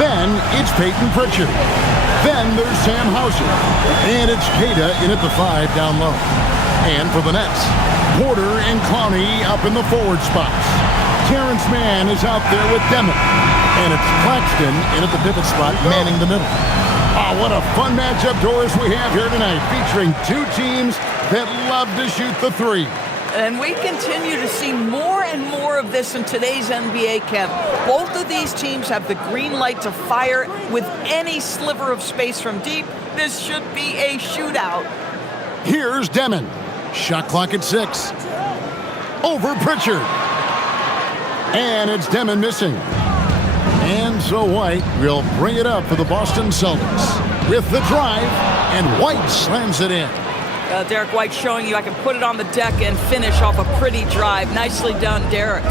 Then it's Peyton Pritchard. Then there's Sam Hauser. And it's Kata in at the 5 down low. And for the Nets, Porter and Clowney up in the forward spots. Terrence Mann is out there with Demon. And it's Claxton in at the pivot spot, manning the middle. Oh, what a fun matchup, Doris, we have here tonight, featuring two teams that love to shoot the three. And we continue to see more and more of this in today's NBA, Kev. Both of these teams have the green light to fire with any sliver of space from deep. This should be a shootout. Here's Demon. Shot clock at 6. Over Pritchard. And it's Demon missing. And so White will bring it up for the Boston Celtics with the drive, and White slams it in. Derek White showing you I can put it on the deck and finish off a pretty drive. Nicely done, Derek.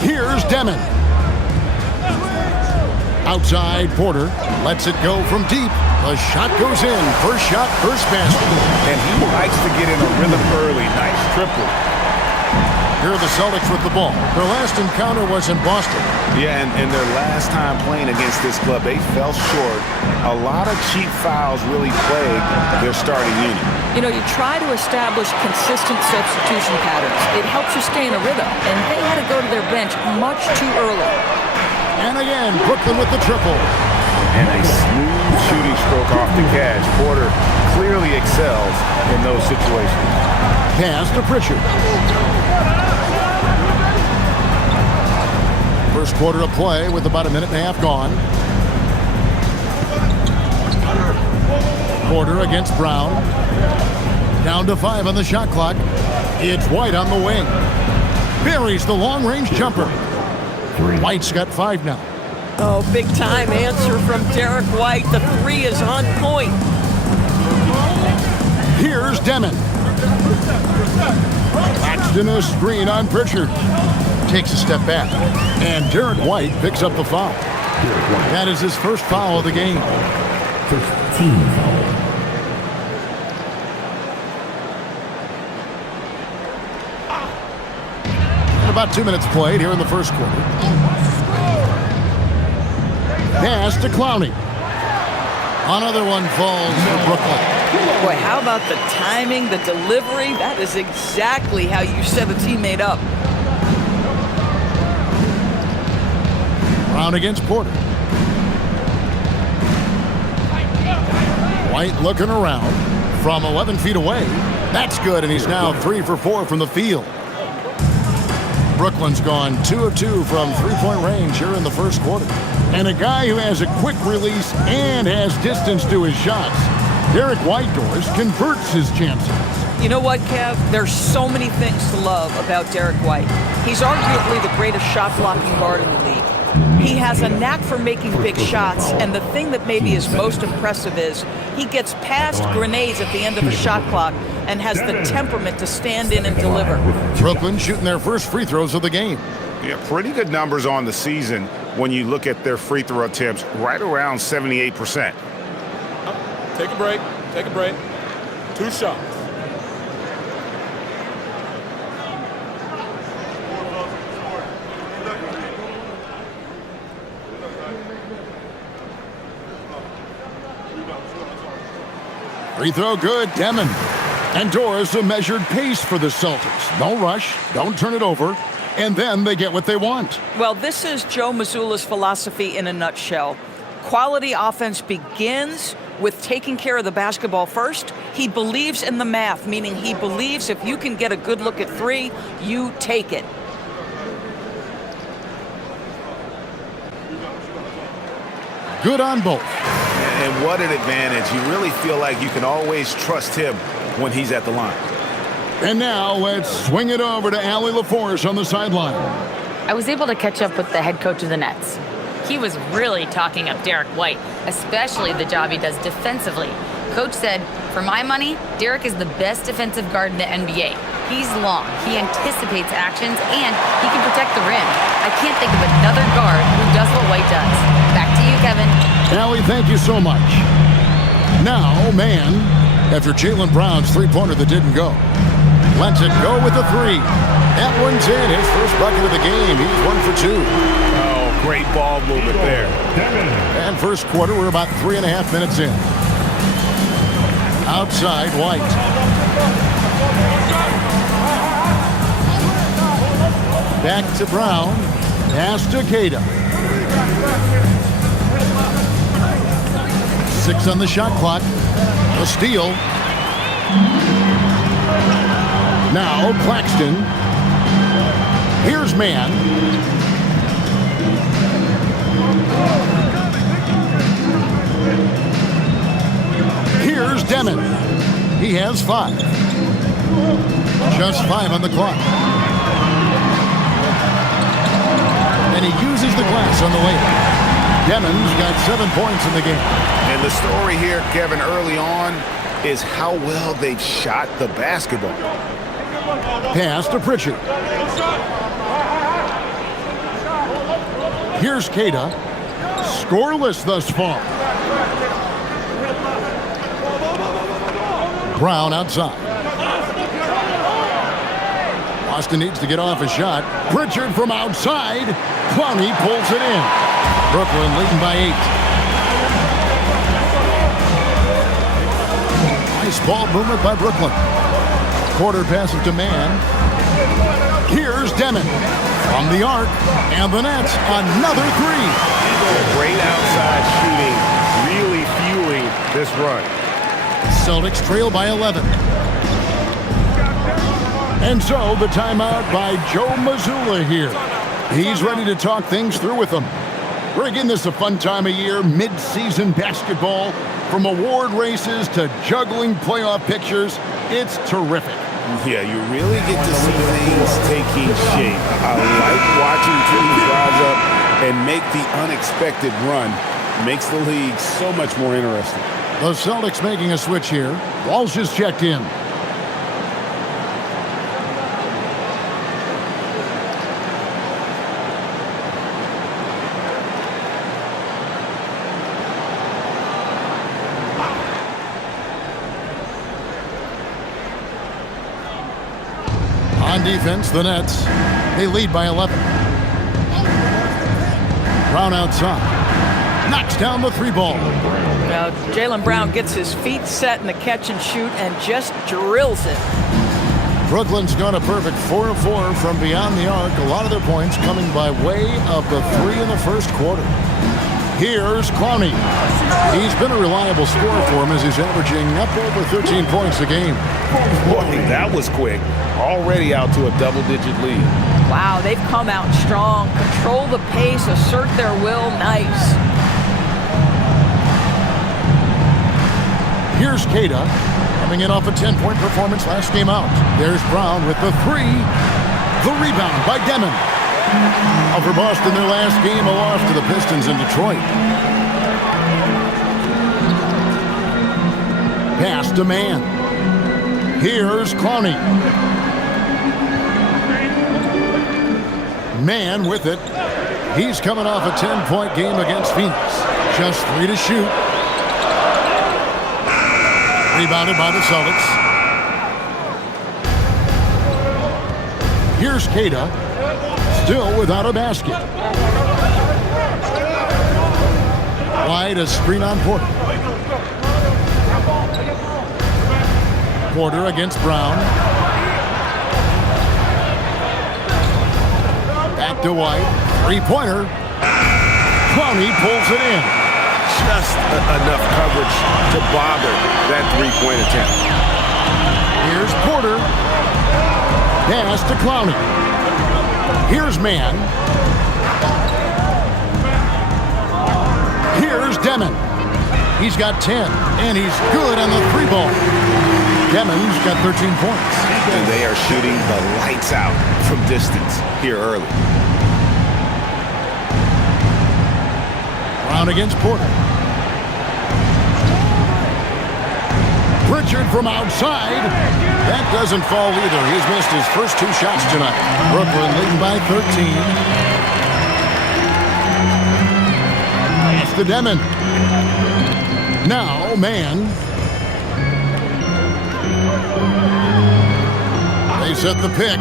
Here's Demon. Outside, Porter lets it go from deep. The shot goes in. First shot, first basket. And he likes to get in a rhythm early. Nice triple. Here are the Celtics with the ball. Their last encounter was in Boston. Yeah, and their last time playing against this club, they fell short. A lot of cheap fouls really plagued their starting unit. You know, you try to establish consistent substitution patterns. It helps you stay in a rhythm, and they had to go to their bench much too early. And again, Brooklyn with the triple. And a smooth shooting stroke off the catch. Porter clearly excels in those situations. Pass to Pritchard. First quarter of play with about a minute and a half gone. Porter against Brown. Down to 5 on the shot clock. It's White on the wing. Buries the long-range jumper. White's got 5 now. Oh, big-time answer from Derek White. The 3 is on point. Here's Demon. Paxton a screen on Pritchard. Takes a step back. And Derek White picks up the foul. That is his first foul of the game. First team foul. About 2 minutes played here in the first quarter. Pass to Clowney. Another one falls for Brooklyn. Boy, how about the timing, the delivery? That is exactly how you set a teammate up. Brown against Porter. White looking around from 11 feet away. That's good, and he's now 3 for 4 from the field. Brooklyn's gone 2 of 2 from three-point range here in the first quarter. And a guy who has a quick release and has distance to his shots. Derek White, Doris, converts his chances. You know what, Kev? There's so many things to love about Derek White. He's arguably the greatest shot-blocking guard in the league. He has a knack for making big shots, and the thing that maybe is most impressive is he gets past grenades at the end of a shot clock and has the temperament to stand in and deliver. Brooklyn shooting their first free throws of the game. Yeah, pretty good numbers on the season when you look at their free throw attempts, right around 78%. Take a break. Take a break. 2 shots. Free throw good, Demon. And Doris a measured pace for the Celtics. No rush, don't turn it over, and then they get what they want. Well, this is Joe Mazzulla's philosophy in a nutshell. Quality offense begins with taking care of the basketball first. He believes in the math, meaning he believes if you can get a good look at 3, you take it. Good on both. And what an advantage. You really feel like you can always trust him when he's at the line. And now let's swing it over to Allie LaForce on the sideline. I was able to catch up with the head coach of the Nets. He was really talking up Derek White, especially the job he does defensively. Coach said, for my money, Derek is the best defensive guard in the NBA. He's long, he anticipates actions, and he can protect the rim. I can't think of another guard who does what White does. Back to you, Kevin. Allie, thank you so much. Now, man, after Jaylen Brown's three-pointer that didn't go. Lets it go with the three. That one's in. His first bucket of the game. He's 1 for 2. Oh, great ball movement there. And first quarter, we're about 3.5 minutes in. Outside, White. Back to Brown. Pass to Queta. 6 on the shot clock. A steal. Now Claxton. Here's Mann. Here's Demon. He has 5. Just 5 on the clock. And he uses the glass on the way. Demon's got 7 points in the game. And the story here, Kevin, early on is how well they've shot the basketball. Pass to Pritchard. Here's Queta. Scoreless thus far. Brown outside. Austin needs to get off a shot. Pritchard from outside. Clowney pulls it in. Brooklyn leading by 8. Nice ball movement by Brooklyn. Quarter passes to Mann. Here's Demon from the arc, and the Nets another 3. Great outside shooting, really fueling this run. Celtics trail by 11. And so the timeout by Joe Mazzulla here. He's ready to talk things through with them. Greg, isn't this a fun time of year? Mid-season basketball, from award races to juggling playoff pictures. It's terrific. Yeah, you really get to see things taking shape. I like watching teams rise up and make the unexpected run. Makes the league so much more interesting. The Celtics making a switch here. Walsh is checked in. On defense, the Nets, they lead by 11. Brown outside. Knocks down the 3 ball. Now, Jaylen Brown gets his feet set in the catch and shoot and just drills it. Brooklyn's gone a perfect 4 of 4 from beyond the arc. A lot of their points coming by way of the 3 in the first quarter. Here's Clowney. He's been a reliable scorer for him as he's averaging up over 13 points a game. Boy, that was quick. Already out to a double-digit lead. Wow, they've come out strong. Control the pace, assert their will. Nice. Here's Queta, coming in off a 10-point performance last game out. There's Brown with the 3. The rebound by Demon. For Boston, their last game, a loss to the Pistons in Detroit. Pass to Mann. Here's Clowney. Mann with it. He's coming off a 10-point game against Phoenix. Just 3 to shoot. Rebounded by the Celtics. Here's Queta. Still without a basket. Wide, a screen on Porter. Porter against Brown. Back to White. 3-pointer. Clowney pulls it in. Just enough coverage to bother that 3-point attempt. Here's Porter. Pass to Clowney. Here's Mann. Here's Demon. He's got 10, and he's good on the 3 ball. Demon's got 13 points. And they are shooting the lights out from distance here early. Brown against Porter. Pritchard from outside. That doesn't fall either. He's missed his first 2 shots tonight. Brooklyn leading by 13. Pass to Demon. Now, Mann. They set the pick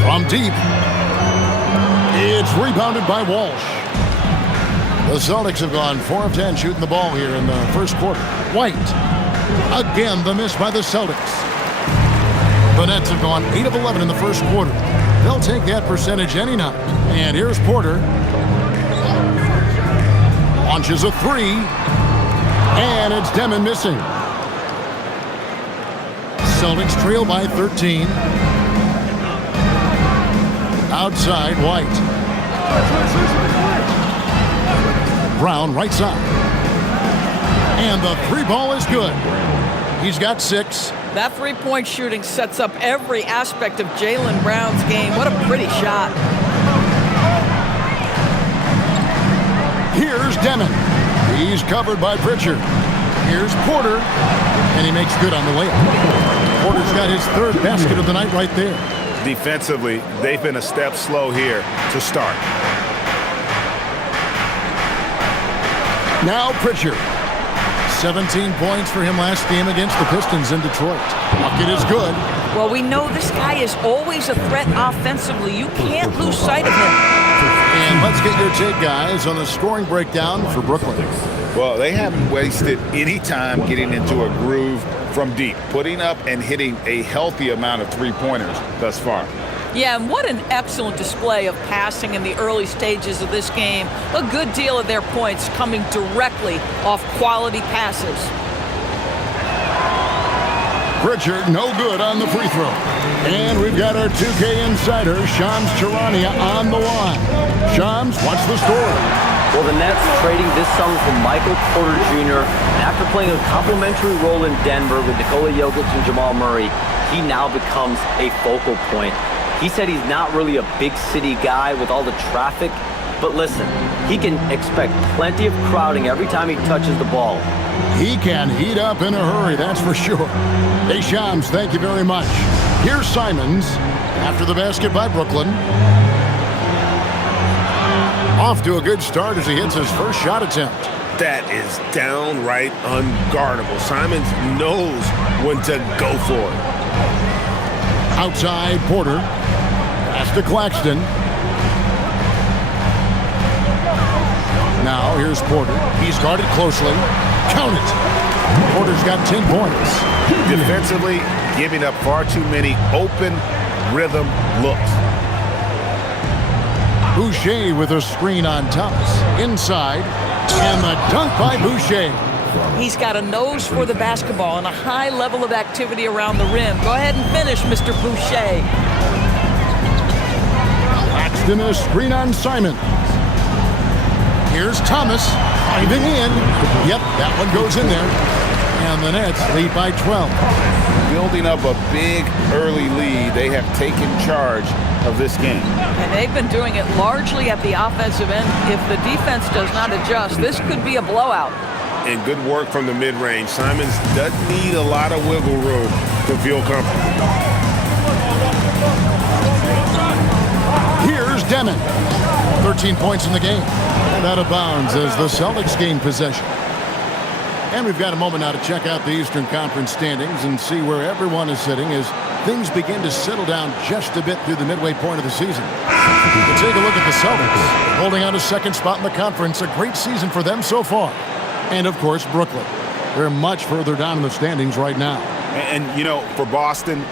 from deep. It's rebounded by Walsh. The Celtics have gone 4 of 10 shooting the ball here in the first quarter. White. Again, the miss by the Celtics. The Nets have gone 8 of 11 in the first quarter. They'll take that percentage any night. And here's Porter. Launches a 3. And it's Demon missing. Celtics trail by 13. Outside, White. Brown, right side. And the 3 ball is good. He's got 6. That three-point shooting sets up every aspect of Jaylen Brown's game. What a pretty shot. Here's Demon. He's covered by Pritchard. Here's Porter. And he makes good on the layup. Porter's got his 3rd basket of the night right there. Defensively, they've been a step slow here to start. Now Pritchard. 17 points for him last game against the Pistons in Detroit. Bucket is good. Well, we know this guy is always a threat offensively. You can't lose sight of him. And let's get your take, guys, on the scoring breakdown for Brooklyn. Well, they haven't wasted any time getting into a groove from deep, putting up and hitting a healthy amount of three-pointers thus far. Yeah, and what an excellent display of passing in the early stages of this game. A good deal of their points coming directly off quality passes. Pritchard, no good on the free throw. And we've got our 2K insider, Shams Charania, on the line. Shams, what's the story? Well, the Nets trading this summer for Michael Porter Jr. And after playing a complimentary role in Denver with Nikola Jokic and Jamal Murray, he now becomes a focal point. He said he's not really a big city guy with all the traffic, but listen, he can expect plenty of crowding every time he touches the ball. He can heat up in a hurry, that's for sure. Hey, Shams, thank you very much. Here's Simons after the basket by Brooklyn. Off to a good start as he hits his first shot attempt. That is downright unguardable. Simons knows when to go for it. Outside, Porter. Pass to Claxton. Now, here's Porter. He's guarded closely. Count it. Porter's got 10 points. Defensively, giving up far too many open rhythm looks. Boucher with a screen on Thomas. Inside. And the dunk by Boucher. He's got a nose for the basketball and a high level of activity around the rim. Go ahead and finish, Mr. Boucher. Claxton a screen on Simon. Here's Thomas diving in. Yep, that one goes in there. And the Nets lead by 12. Building up a big early lead, they have taken charge of this game. And they've been doing it largely at the offensive end. If the defense does not adjust, this could be a blowout. And good work from the mid-range. Simons doesn't need a lot of wiggle room to feel comfortable. Here's Demon. 13 points in the game. And out of bounds as the Celtics gain possession. And we've got a moment now to check out the Eastern Conference standings and see where everyone is sitting as things begin to settle down just a bit through the midway point of the season. We'll take a look at the Celtics, holding on to second spot in the conference. A great season for them so far. And, of course, Brooklyn. They're much further down in the standings right now. And you know, for Boston,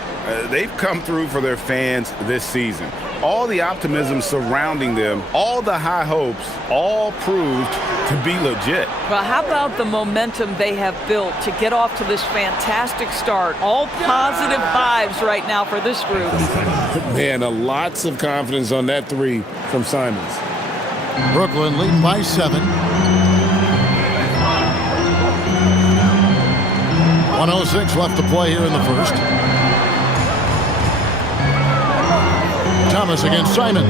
they've come through for their fans this season. All the optimism surrounding them, all the high hopes, all proved to be legit. Well, how about the momentum they have built to get off to this fantastic start? All positive vibes right now for this group. Man, lots of confidence on that three from Simons. Brooklyn leading by 7. 1:06 left to play here in the first. Thomas against Simon.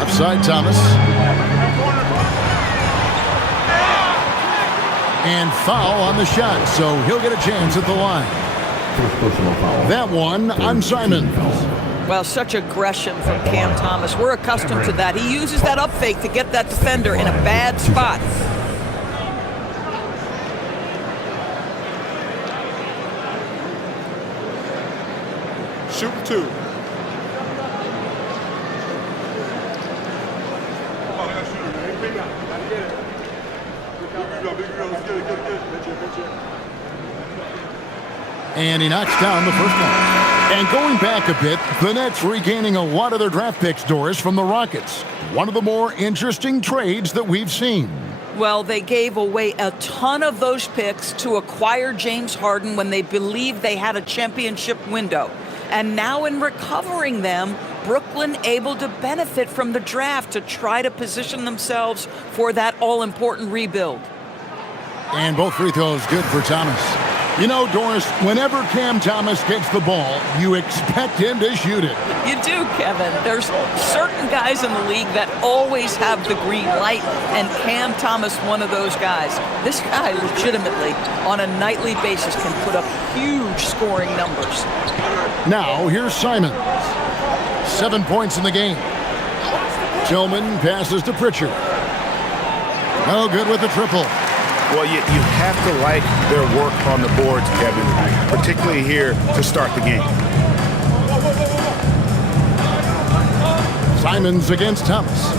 Upside Thomas. And foul on the shot, so he'll get a chance at the line. That one on Simon. Well, such aggression from Cam Thomas. We're accustomed to that. He uses that up fake to get that defender in a bad spot. shooting 2. And he knocks down the first one. And going back a bit, the Nets regaining a lot of their draft picks, Doris, from the Rockets. One of the more interesting trades that we've seen. Well, they gave away a ton of those picks to acquire James Harden when they believed they had a championship window. And now in recovering them, Brooklyn able to benefit from the draft to try to position themselves for that all-important rebuild. And both free throws good for Thomas. You know, Doris, whenever Cam Thomas gets the ball, you expect him to shoot it. You do, Kevin. There's certain guys in the league that always have the green light, and Cam Thomas, one of those guys. This guy legitimately, on a nightly basis, can put up huge scoring numbers. Now, here's Simon. 7 points in the game. Tillman passes to Pritchard. No good with the triple. Well, you have to like their work on the boards, Kevin, particularly here to start the game. Simons against Thomas.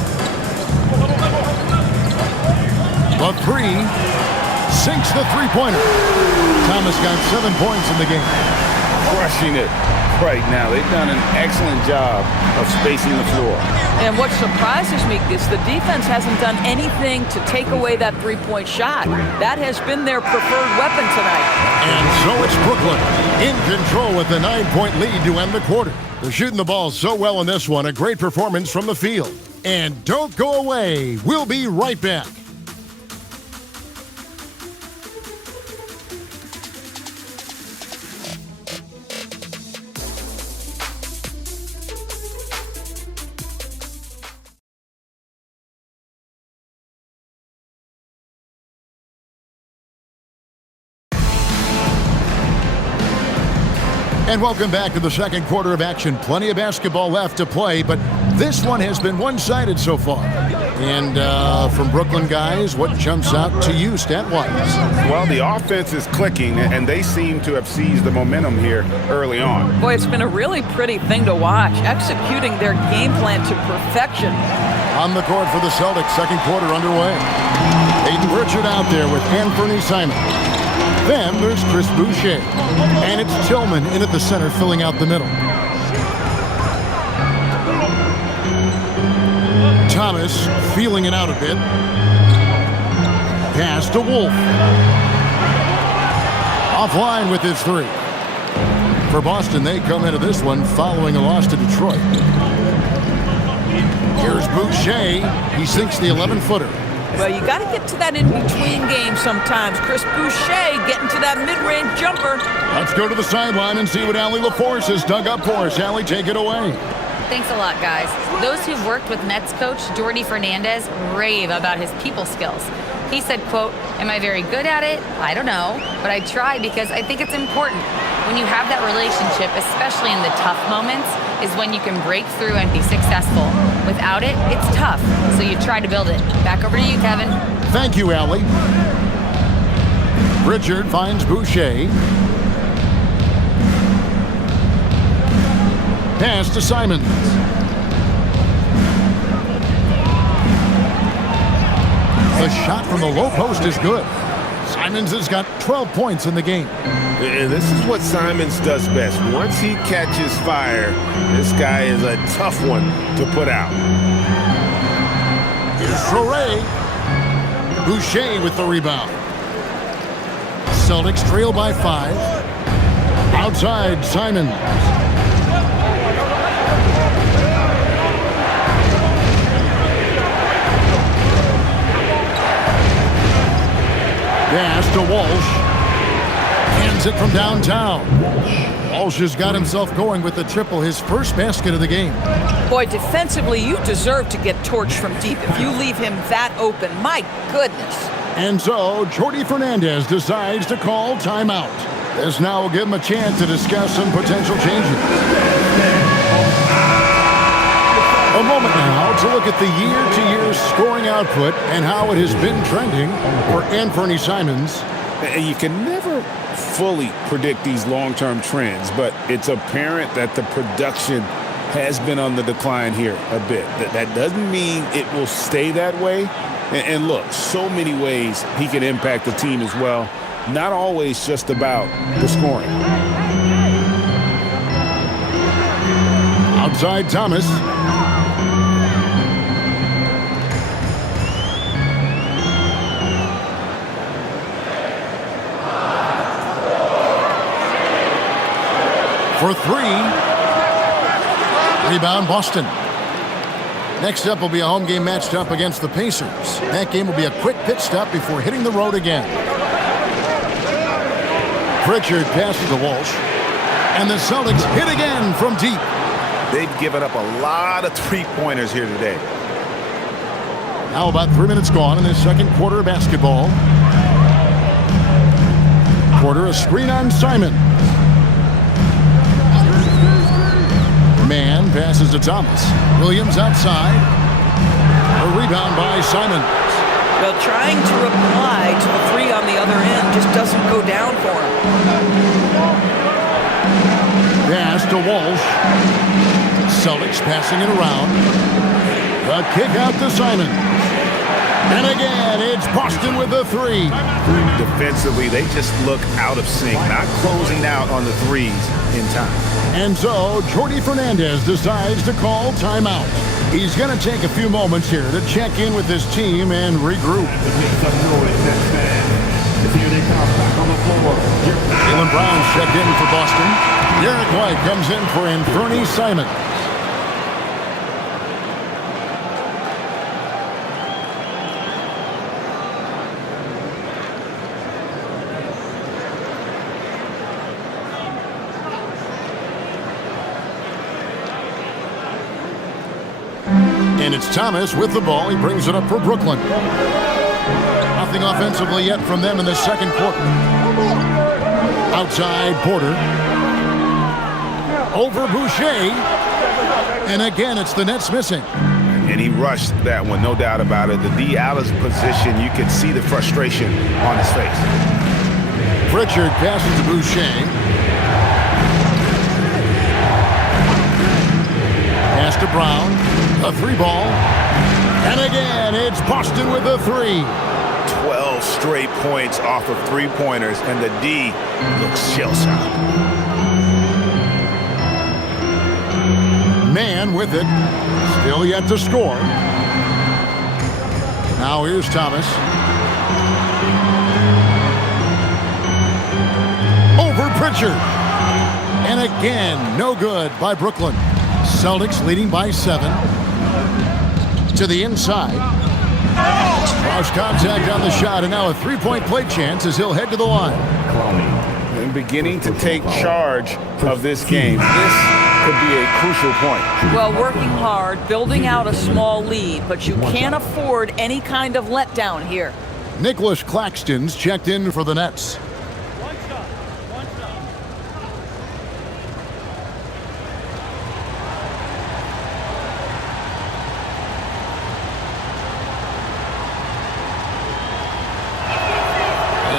The three sinks the three-pointer. Thomas got 7 points in the game. Crushing it right now. They've done an excellent job of spacing the floor. And what surprises me is the defense hasn't done anything to take away that three-point shot. That has been their preferred weapon tonight. And so it's Brooklyn in control with the 9-point lead to end the quarter. They're shooting the ball so well in this one. A great performance from the field. And don't go away. We'll be right back. And welcome back to the second quarter of action. Plenty of basketball left to play, but this one has been one-sided so far. And from Brooklyn guys, what jumps out to you stat-wise? Well, the offense is clicking, and they seem to have seized the momentum here early on. Boy, it's been a really pretty thing to watch, executing their game plan to perfection. On the court for the Celtics, second quarter underway. Aiden Pritchard out there with Anthony Simon. Then there's Chris Boucher. And it's Tillman in at the center, filling out the middle. Thomas feeling it out a bit. Pass to Wolf. Offline with his three. For Boston, they come into this one following a loss to Detroit. Here's Boucher. He sinks the 11-footer. Well, you got to get to that in-between game sometimes. Chris Boucher getting to that mid-range jumper. Let's go to the sideline and see what Allie LaForce has dug up for us. Allie, take it away. Thanks a lot, guys. Those who've worked with Nets coach Jordi Fernandez rave about his people skills. He said, quote, "Am I very good at it? I don't know, but I try because I think it's important. When you have that relationship, especially in the tough moments, is when you can break through and be successful. Without it, it's tough, so you try to build it." Back over to you, Kevin. Thank you, Allie. Richard finds Boucher. Pass to Simons. The shot from the low post is good. Simons has got 12 points in the game. And this is what Simons does best. Once he catches fire, this guy is a tough one to put out. Here's Traoré. Boucher with the rebound. Celtics trail by 5. Outside, Simons. Pass to Walsh. Hands it from downtown. Walsh has got himself going with the triple, his first basket of the game. Boy, defensively, you deserve to get torched from deep if you leave him that open. My goodness. And so, Jordi Fernandez decides to call timeout. This now will give him a chance to discuss some potential changes. A moment now to look at the year-to-year scoring output and how it has been trending for Anthony Simons. And you can never fully predict these long-term trends, but it's apparent that the production has been on the decline here a bit. That doesn't mean it will stay that way. And look, so many ways he can impact the team as well. Not always just about the scoring. Outside Thomas. For three. Rebound Boston. Next up will be a home game matched up against the Pacers. That game will be a quick pit stop before hitting the road again. Pritchard passes to Walsh. And the Celtics hit again from deep. They've given up a lot of three-pointers here today. Now about 3 minutes gone in this second quarter of basketball. Porter, a screen on Simon. Man passes to Thomas. Williams outside. A rebound by Simon. Well, trying to reply to the three on the other end just doesn't go down for him. Pass to Walsh. Celtics passing it around. The kick out to Simon. And again, it's Boston with the three. Defensively, they just look out of sync, not closing out on the threes in time. And so, Jordi Fernandez decides to call timeout. He's going to take a few moments here to check in with his team and regroup. Jaylen Brown's checked in for Boston. Derek White comes in for Anthony Simons. And it's Thomas with the ball. He brings it up for Brooklyn. Nothing offensively yet from them in the second quarter. Outside Porter. Over Boucher. And again, it's the Nets missing. And he rushed that one, no doubt about it. The D Alice position, you could see the frustration on his face. Pritchard passes to Boucher. Pass to Brown. A three ball. And again, it's Boston with the three. 12 straight points off of three-pointers, and the D looks shell-shocked. Man with it. Still yet to score. Now here's Thomas. Over Pritchard. And again, no good by Brooklyn. Celtics leading by 7. To the inside. Cross contact on the shot, and now a three-point play chance as he'll head to the line. And beginning to take charge of this game. This could be a crucial point. Well, working hard, building out a small lead, but you can't afford any kind of letdown here. Nicholas Claxton's checked in for the Nets.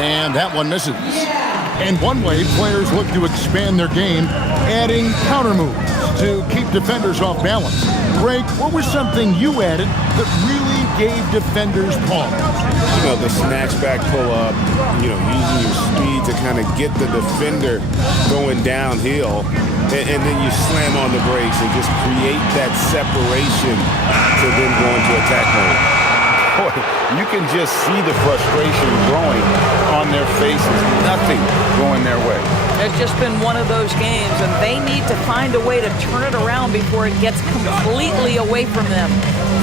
And that one misses. And one way players look to expand their game, adding counter moves to keep defenders off balance. Greg, what was something you added that really gave defenders pause? You know, the snatch back pull-up, using your speed to kind of get the defender going downhill, and then you slam on the brakes and just create that separation to then go into attack mode. Boy, you can just see the frustration growing on their faces. Nothing going their way. It's just been one of those games, and they need to find a way to turn it around before it gets completely away from them.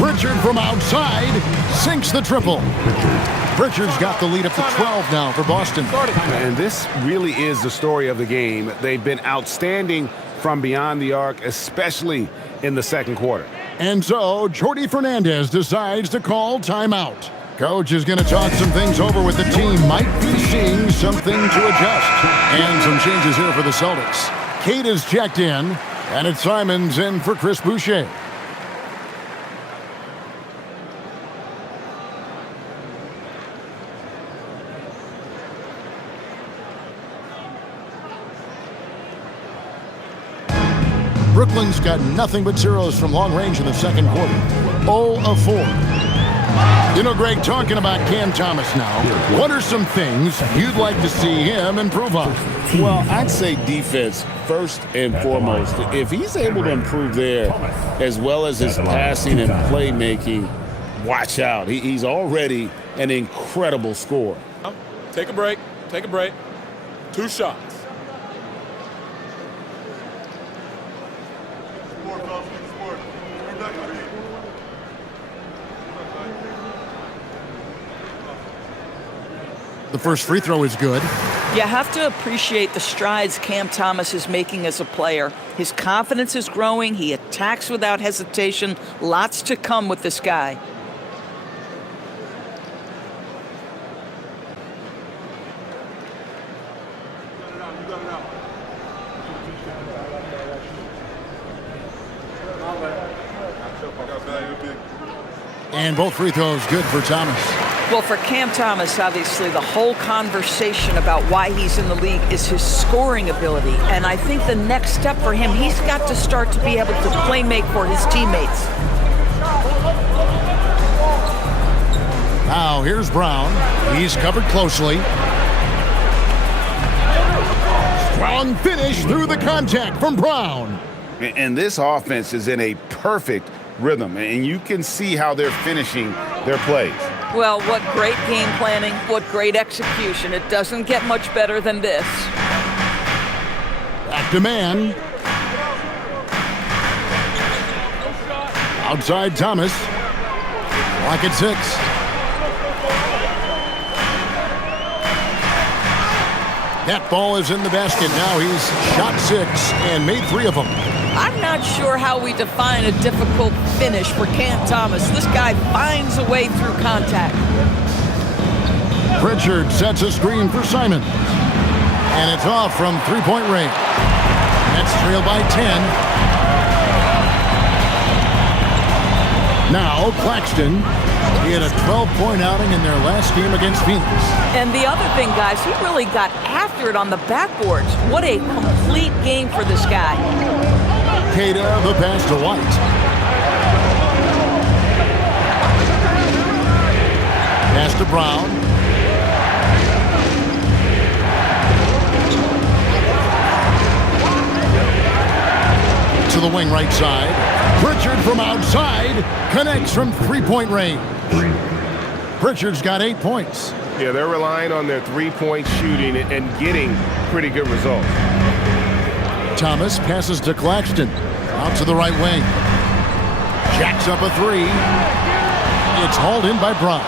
Pritchard from outside sinks the triple. Pritchard's got the lead up to 12 now for Boston. And this really is the story of the game. They've been outstanding from beyond the arc, especially in the second quarter. And so, Jordi Fernandez decides to call timeout. Coach is going to talk some things over with the team. Might be seeing something to adjust. And some changes here for the Celtics. Kate is checked in, and it's Simons in for Chris Boucher. Brooklyn's got nothing but zeros from long range in the second quarter. 0 of 4. You know, Greg, talking about Cam Thomas now, what are some things you'd like to see him improve on? Well, I'd say defense first and foremost. If he's able to improve there, as well as his passing and playmaking, watch out. He's already an incredible scorer. Take a break. Take a break. 2 shots. The first free throw is good. You have to appreciate the strides Cam Thomas is making as a player. His confidence is growing. He attacks without hesitation. Lots to come with this guy. And both free throws good for Thomas. Well, for Cam Thomas, obviously, the whole conversation about why he's in the league is his scoring ability. And I think the next step for him, he's got to start to be able to play make for his teammates. Now, here's Brown. He's covered closely. Strong finish through the contact from Brown. And this offense is in a perfect rhythm, and you can see how they're finishing their plays. Well, what great game planning, what great execution. It doesn't get much better than this. Back to man. Outside Thomas. Lock at 6. That ball is in the basket. Now he's shot 6 and made 3 of them. I'm not sure how we define a difficult finish for Cam Thomas. This guy finds a way through contact. Pritchard sets a screen for Simon. And it's off from three-point range. That's trailed by 10. Now Claxton. He had a 12-point outing in their last game against Phoenix. And the other thing, guys, he really got after it on the backboards. What a complete game for this guy. Queta, the pass to White. Pass to Brown. To the wing right side. Pritchard from outside connects from three-point range. Pritchard's got 8 points. Yeah, they're relying on their three-point shooting and getting pretty good results. Thomas passes to Claxton. Out to the right wing. Jacks up a 3. It's hauled in by Brown.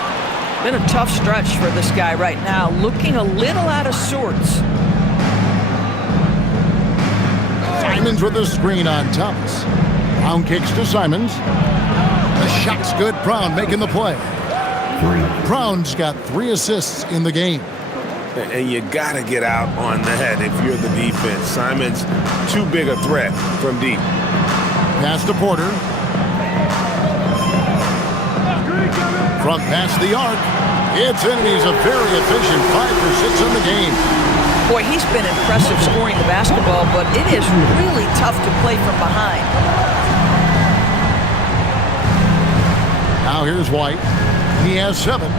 Been a tough stretch for this guy right now. Looking a little out of sorts. Simons with a screen on Thomas. Brown kicks to Simons. The shot's good. Brown making the play. Brown's got 3 assists in the game. And you got to get out on that if you're the defense. Simon's too big a threat from deep. Pass to Porter. Front past the arc. It's in. He's a very efficient 5 for 6 in the game. Boy, he's been impressive scoring the basketball, but it is really tough to play from behind. Now here's White. He has 7.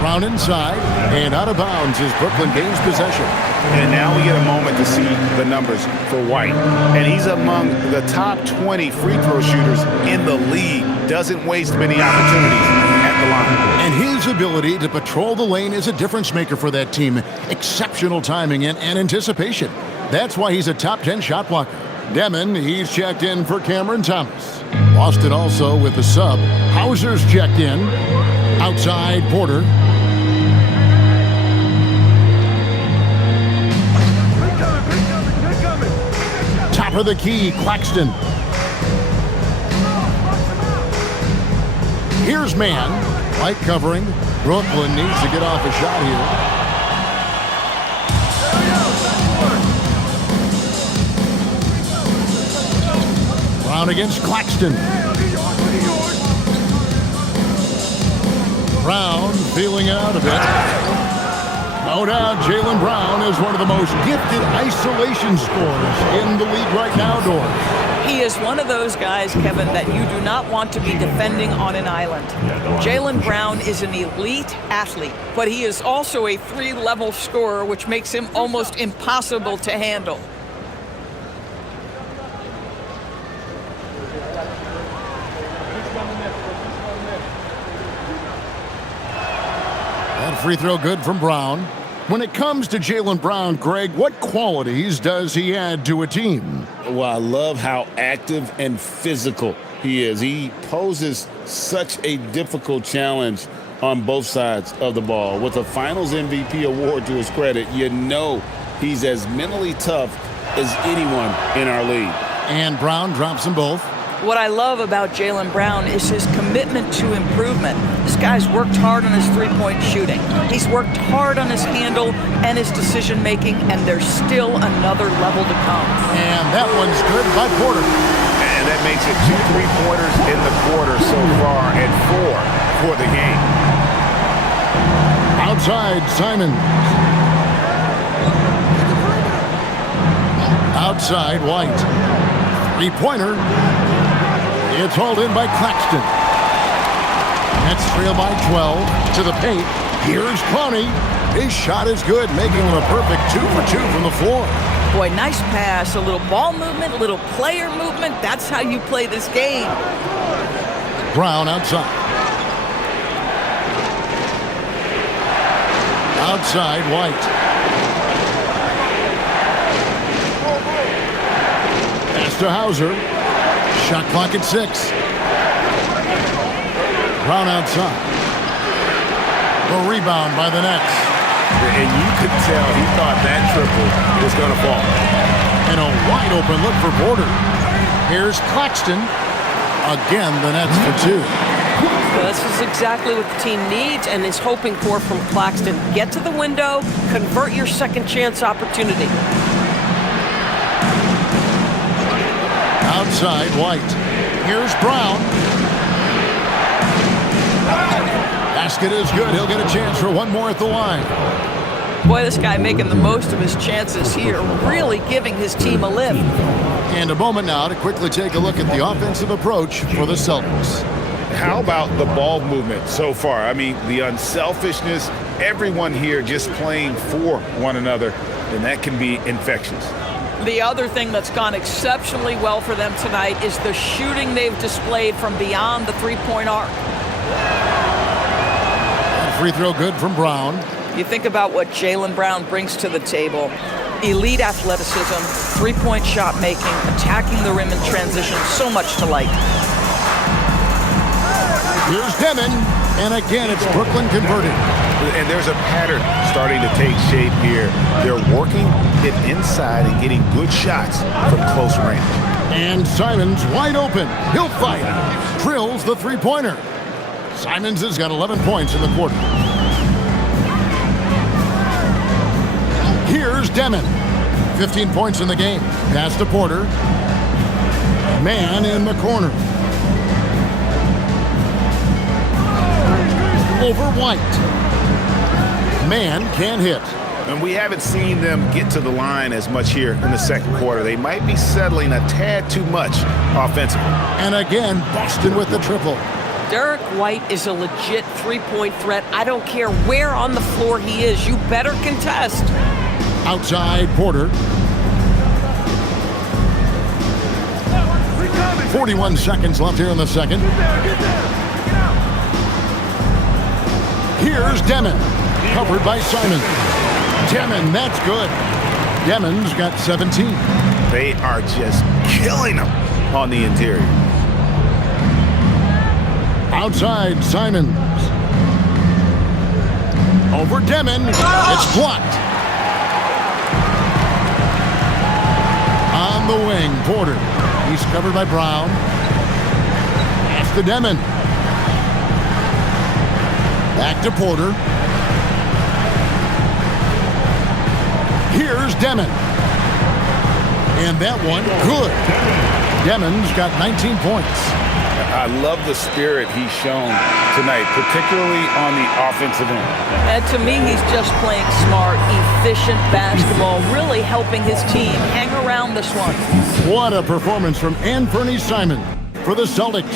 Brown inside, and out of bounds is Brooklyn gains possession. And now we get a moment to see the numbers for White. And he's among the top 20 free throw shooters in the league. Doesn't waste many opportunities at the line. And his ability to patrol the lane is a difference maker for that team. Exceptional timing and anticipation. That's why he's a top 10 shot blocker. Demon, he's checked in for Cameron Thomas. Boston also with the sub. Hauser's checked in. Outside Porter. Top of the key, Claxton. Here's man. White covering. Brooklyn needs to get off a shot here. Brown against Claxton. Brown feeling out a bit. No doubt Jaylen Brown is one of the most gifted isolation scorers in the league right now, Doris. He is one of those guys, Kevin, that you do not want to be defending on an island. Jaylen Brown is an elite athlete, but he is also a 3-level scorer, which makes him almost impossible to handle. That free throw good from Brown. When it comes to Jaylen Brown, Greg, what qualities does he add to a team? Well, I love how active and physical he is. He poses such a difficult challenge on both sides of the ball. With a Finals MVP award to his credit, you know he's as mentally tough as anyone in our league. And Brown drops them both. What I love about Jaylen Brown is his commitment to improvement. This guy's worked hard on his three-point shooting. He's worked hard on his handle and his decision-making, and there's still another level to come. And that one's good by Porter. And that makes it 2 3-pointers in the quarter so far and 4 for the game. Outside, Simons. Outside, White. Three-pointer. It's hauled in by Claxton. Nets trail by 12 to the paint. Here's Clowney. His shot is good, making him a perfect 2 for 2 from the floor. Boy, nice pass, a little ball movement, a little player movement. That's how you play this game. Brown outside. Outside, White. Pass to Hauser. Shot clock at 6. Brown outside. The rebound by the Nets. And you could tell he thought that triple was going to fall. And a wide open look for Porter. Here's Claxton. Again, the Nets for 2. Well, this is exactly what the team needs and is hoping for from Claxton. Get to the window, convert your second chance opportunity. Outside, White. Here's Brown. Basket is good. He'll get a chance for one more at the line. Boy, this guy making the most of his chances here, really giving his team a lift. And a moment now to quickly take a look at the offensive approach for the Celtics. How about the ball movement so far? I mean, the unselfishness, everyone here just playing for one another, and that can be infectious. The other thing that's gone exceptionally well for them tonight is the shooting they've displayed from beyond the three-point arc. And free throw good from Brown. You think about what Jaylen Brown brings to the table. Elite athleticism, three-point shot making, attacking the rim in transition, so much to like. Here's Demon, and again it's Brooklyn converted. And there's a pattern starting to take shape here. They're working it inside and getting good shots from close range. And Simons wide open. He'll fight. Drills the three-pointer. Simons has got 11 points in the quarter. Here's Demon. 15 points in the game. Pass to Porter. Man in the corner. Over White. Man can't hit. And we haven't seen them get to the line as much here in the second quarter. They might be settling a tad too much offensively. And again, Boston with the triple. Derek White is a legit three-point threat. I don't care where on the floor he is. You better contest. Outside Porter. 41 seconds left here in the second. Here's Demon. Covered by Simon. Demon, that's good. Demon's got 17. They are just killing them on the interior. Outside, Simons. Over Demon. It's blocked. On the wing, Porter. He's covered by Brown. Pass to Demon. Back to Porter. Here's Demon. And that one, good. Demon's got 19 points. I love the spirit he's shown tonight, particularly on the offensive end. And to me, he's just playing smart, efficient basketball, really helping his team hang around this one. What a performance from Anthony Simon for the Celtics.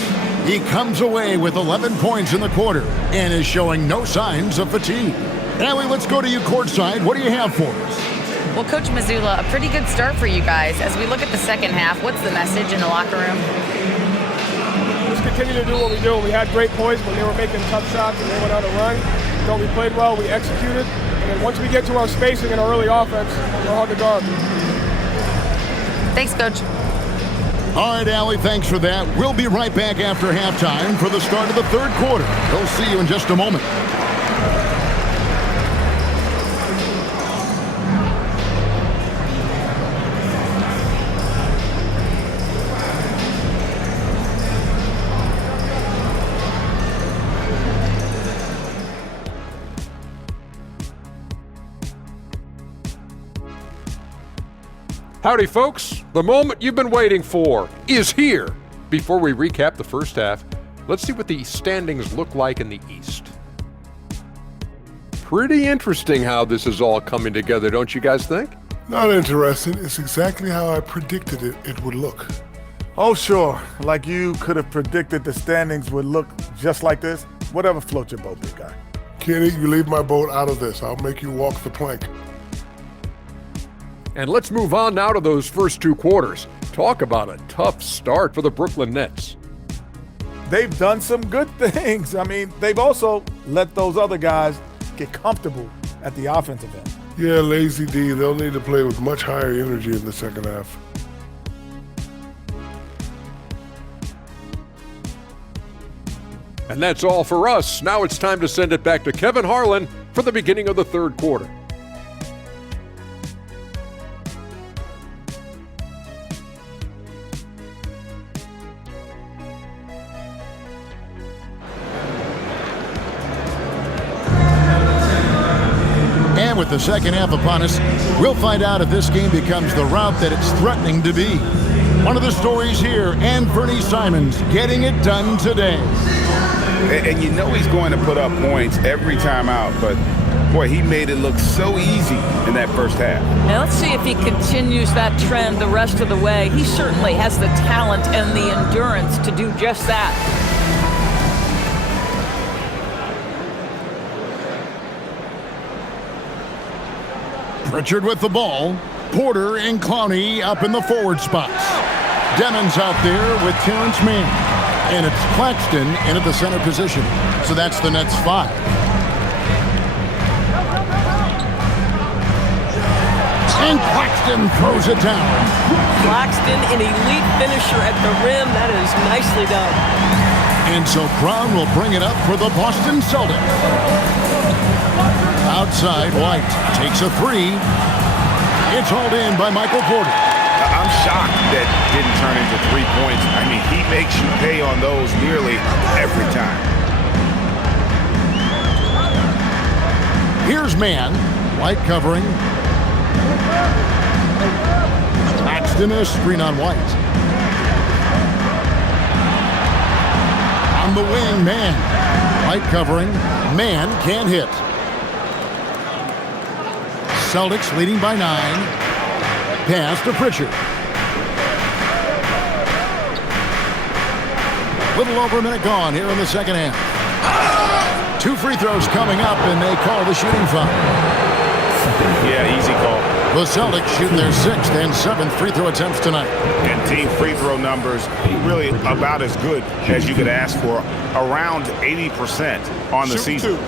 He comes away with 11 points in the quarter and is showing no signs of fatigue. Allie, let's go to you courtside. What do you have for us? Well, Coach Mazzulla, a pretty good start for you guys. As we look at the second half, what's the message in the locker room? Just continue to do what we do. We had great points when they were making tough shots and they went on a run. So we played well, we executed, and then once we get to our spacing and our early offense, we're hard to guard. Thanks, Coach. All right, Allie, thanks for that. We'll be right back after halftime for the start of the third quarter. We'll see you in just a moment. Howdy, folks. The moment you've been waiting for is here. Before we recap the first half, let's see what the standings look like in the East. Pretty interesting how this is all coming together, don't you guys think? Not interesting. It's exactly how I predicted it would look. Oh, sure. Like you could have predicted the standings would look just like this. Whatever floats your boat, big guy. Kenny, you leave my boat out of this. I'll make you walk the plank. And let's move on now to those first two quarters. Talk about a tough start for the Brooklyn Nets. They've done some good things. I mean, they've also let those other guys get comfortable at the offensive end. Yeah, Lazy D, they'll need to play with much higher energy in the second half. And that's all for us. Now it's time to send it back to Kevin Harlan for the beginning of the third quarter. And with the second half upon us, we'll find out if this game becomes the route that it's threatening to be. One of the stories here, Anthony Simons getting it done today. And you know he's going to put up points every time out, but boy, he made it look so easy in that first half. Now let's see if he continues that trend the rest of the way. He certainly has the talent and the endurance to do just that. Pritchard with the ball. Porter and Clowney up in the forward spots. Demon's out there with Terrence Mann. And it's Claxton in at the center position. So that's the Nets 5. And Claxton throws it down. Claxton, an elite finisher at the rim. That is nicely done. And so Brown will bring it up for the Boston Celtics. Outside, White takes a three. It's hauled in by Michael Porter. I'm shocked that didn't turn into 3 points. I mean, he makes you pay on those nearly every time. Here's Mann. White covering. Claxton a screen on White. On the wing, Mann. White covering. Mann can't hit. Celtics leading by 9. Pass to Pritchard. Little over a minute gone here in the second half. 2 free throws coming up, and they call the shooting foul. Yeah, easy call. The Celtics shooting their 6th and 7th free throw attempts tonight. And team free throw numbers really about as good as you could ask for. Around 80% on the season.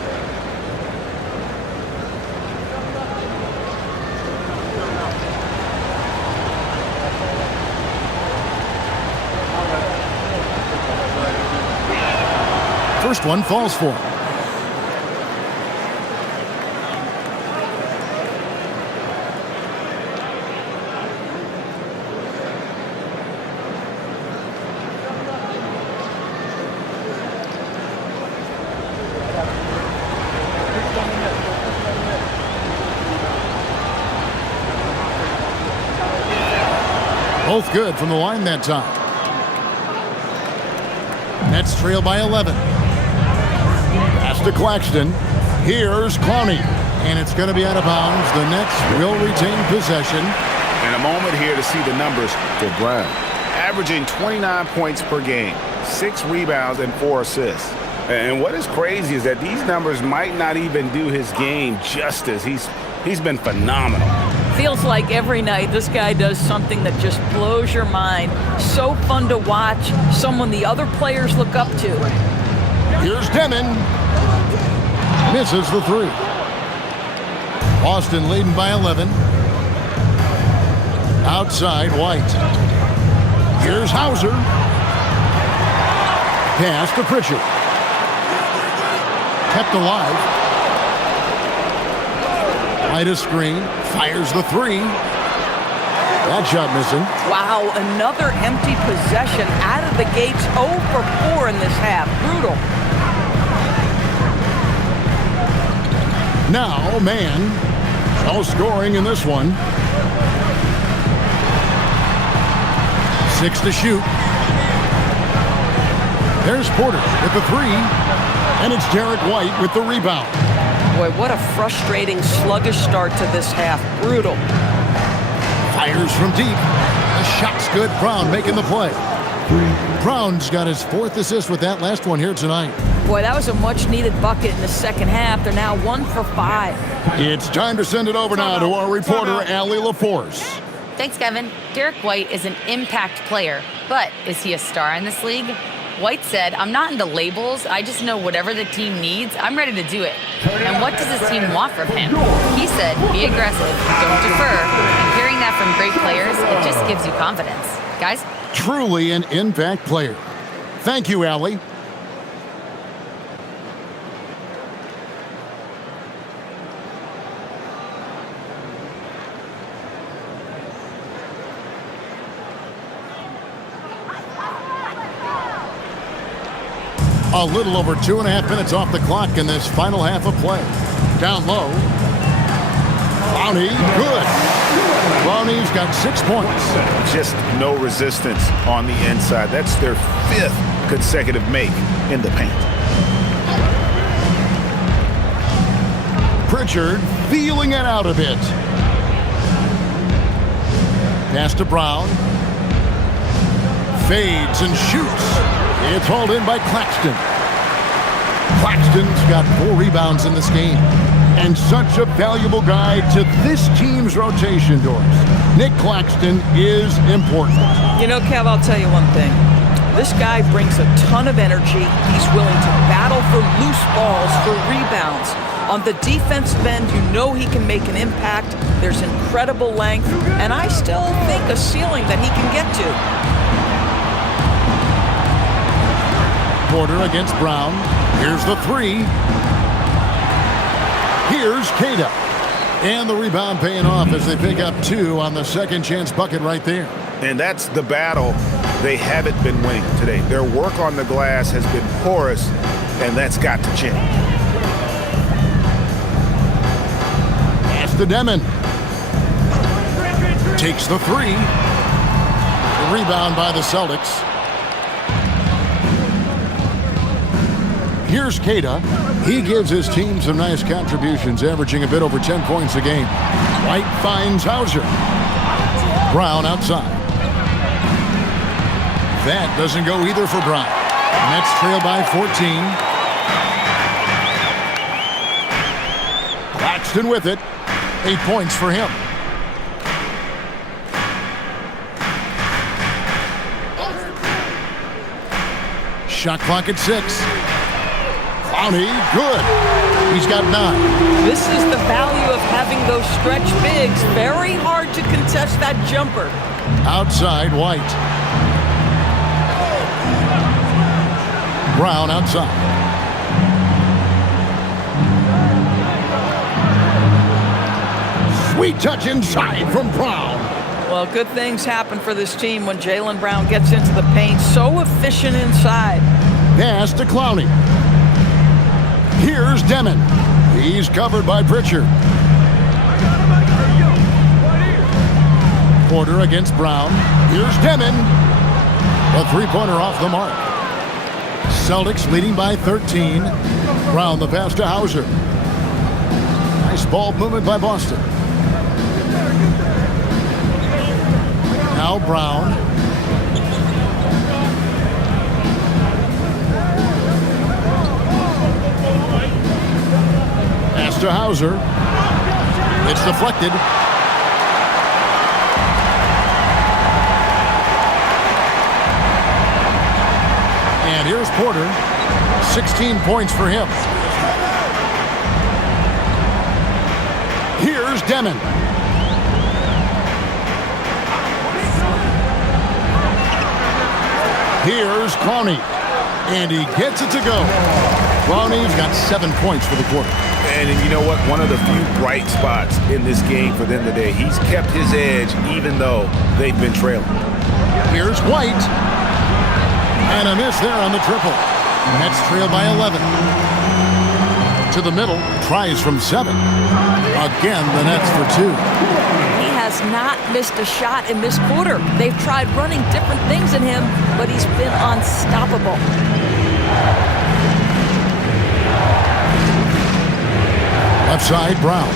First one falls for him. Both good from the line that time. Nets trail by 11. Pass to Claxton. Here's Clowney. And it's going to be out of bounds. The Nets will retain possession. And a moment here to see the numbers for Brown. Averaging 29 points per game, 6 rebounds, and 4 assists. And what is crazy is that these numbers might not even do his game justice. He's been phenomenal. Feels like every night this guy does something that just blows your mind. So fun to watch. Someone the other players look up to. Here's Demon. Misses the 3. Boston leading by 11. Outside, White. Here's Hauser. Pass to Pritchard. Kept alive. White a screen. Fires the 3. That shot missing. Wow, another empty possession out of the gates. 0 for 4 in this half. Brutal. Now, man. No scoring in this one. 6 to shoot. There's Porter with the 3. And it's Derek White with the rebound. Boy, what a frustrating, sluggish start to this half. Brutal. Fires from deep. The shot's good. Brown making the play. Brown's got his 4th assist with that last one here tonight. Boy, that was a much-needed bucket in the second half. They're now 1 for 5. It's time to send it over now to our reporter, Allie LaForce. Thanks, Kevin. Derek White is an impact player, but is he a star in this league? White said, "I'm not into labels. I just know whatever the team needs, I'm ready to do it. And what does his team want from him?" He said, "Be aggressive, don't defer." And hearing that from great players, it just gives you confidence. Guys? Truly an impact player. Thank you, Allie. A little over 2.5 minutes off the clock in this final half of play. Down low. Clowney, good. Clowney's got 6 points. Just no resistance on the inside. That's their 5th consecutive make in the paint. Pritchard feeling it out a bit. Pass to Brown. Fades and shoots. It's hauled in by Claxton. Claxton's got 4 rebounds in this game. And such a valuable guy to this team's rotation doors. Nick Claxton is important. You know, Kev, I'll tell you one thing. This guy brings a ton of energy. He's willing to battle for loose balls, for rebounds. On the defensive end, you know he can make an impact. There's incredible length. And I still think a ceiling that he can get to. Porter against Brown. Here's the 3. Here's Cada. And the rebound paying off as they pick up 2 on the second chance bucket right there. And that's the battle they haven't been winning today. Their work on the glass has been porous, and that's got to change. Pass to Demon. Takes the 3. The rebound by the Celtics. Here's Cada. He gives his team some nice contributions, averaging a bit over 10 points a game. White finds Hauser. Brown outside. That doesn't go either for Brown. Nets trail by 14. Claxton with it. 8 points for him. Shot clock at 6. Clowney, good. He's got 9. This is the value of having those stretch bigs. Very hard to contest that jumper. Outside, White. Brown outside. Sweet touch inside from Brown. Well, good things happen for this team when Jaylen Brown gets into the paint. So efficient inside. Pass to Clowney. Here's Demon. He's covered by Pritchard. Porter against Brown. Here's Demon. A 3-pointer off the mark. Celtics leading by 13. Brown the pass to Hauser. Nice ball movement by Boston. Now Brown. Pass to Hauser. It's deflected. And here's Porter. 16 points for him. Here's Demon. Here's Clowney. And he gets it to go. Clowney's got 7 points for the quarter. And you know what? One of the few bright spots in this game for them today. He's kept his edge even though they've been trailing. Here's White. And a miss there on the triple. Nets trail by 11. To the middle. Tries from 7. Again, the Nets for 2. He has not missed a shot in this quarter. They've tried running different things in him, but he's been unstoppable. Left side, Brown.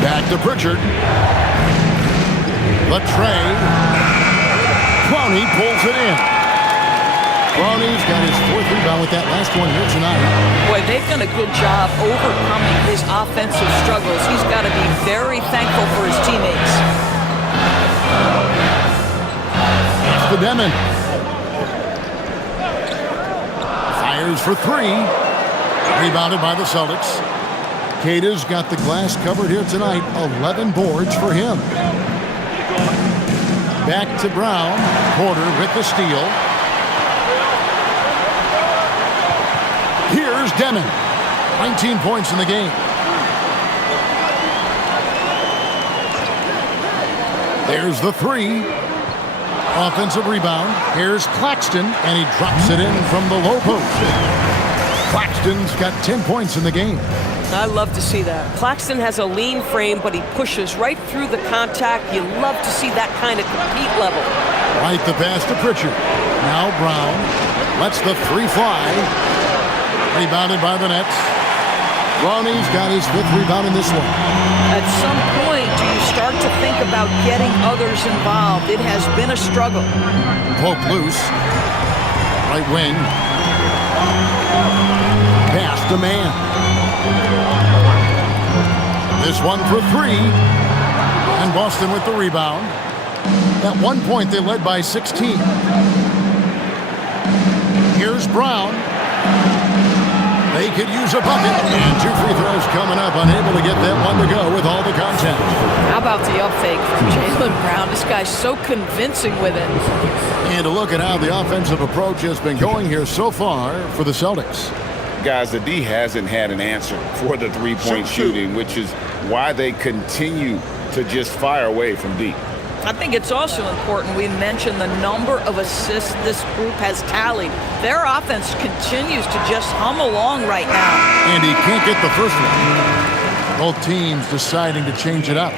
Back to Pritchard. The tray. Clowney pulls it in. Clowney's got his 4th rebound with that last one here tonight. Boy, they've done a good job overcoming his offensive struggles. He's got to be very thankful for his teammates. That's the Demon. Fires for 3. Rebounded by the Celtics. Cada's got the glass covered here tonight. 11 boards for him. Back to Brown. Porter with the steal. Here's Demon. 19 points in the game. There's the 3. Offensive rebound. Here's Claxton, and he drops it in from the low post. Claxton's got 10 points in the game. I love to see that. Claxton has a lean frame, but he pushes right through the contact. You love to see that kind of compete level. Right the pass to Pritchard. Now Brown lets the 3 fly. Rebounded by the Nets. Ronnie's got his 5th rebound in this one. At some point, do you start to think about getting others involved? It has been a struggle. Pope loose. Right wing. Pass to man. This one for 3. And Boston with the rebound. At one point, they led by 16. Here's Brown. They could use a bucket. And 2 free throws coming up. Unable to get that one to go with all the contact. How about the up fake from Jaylen Brown? This guy's so convincing with it. And a look at how the offensive approach has been going here so far for the Celtics. Guys, the D hasn't had an answer for the three-point shooting, which is why they continue to just fire away from deep. I think it's also important we mention the number of assists this group has tallied. Their offense continues to just hum along right now. And he can't get the first one. Both teams deciding to change it up.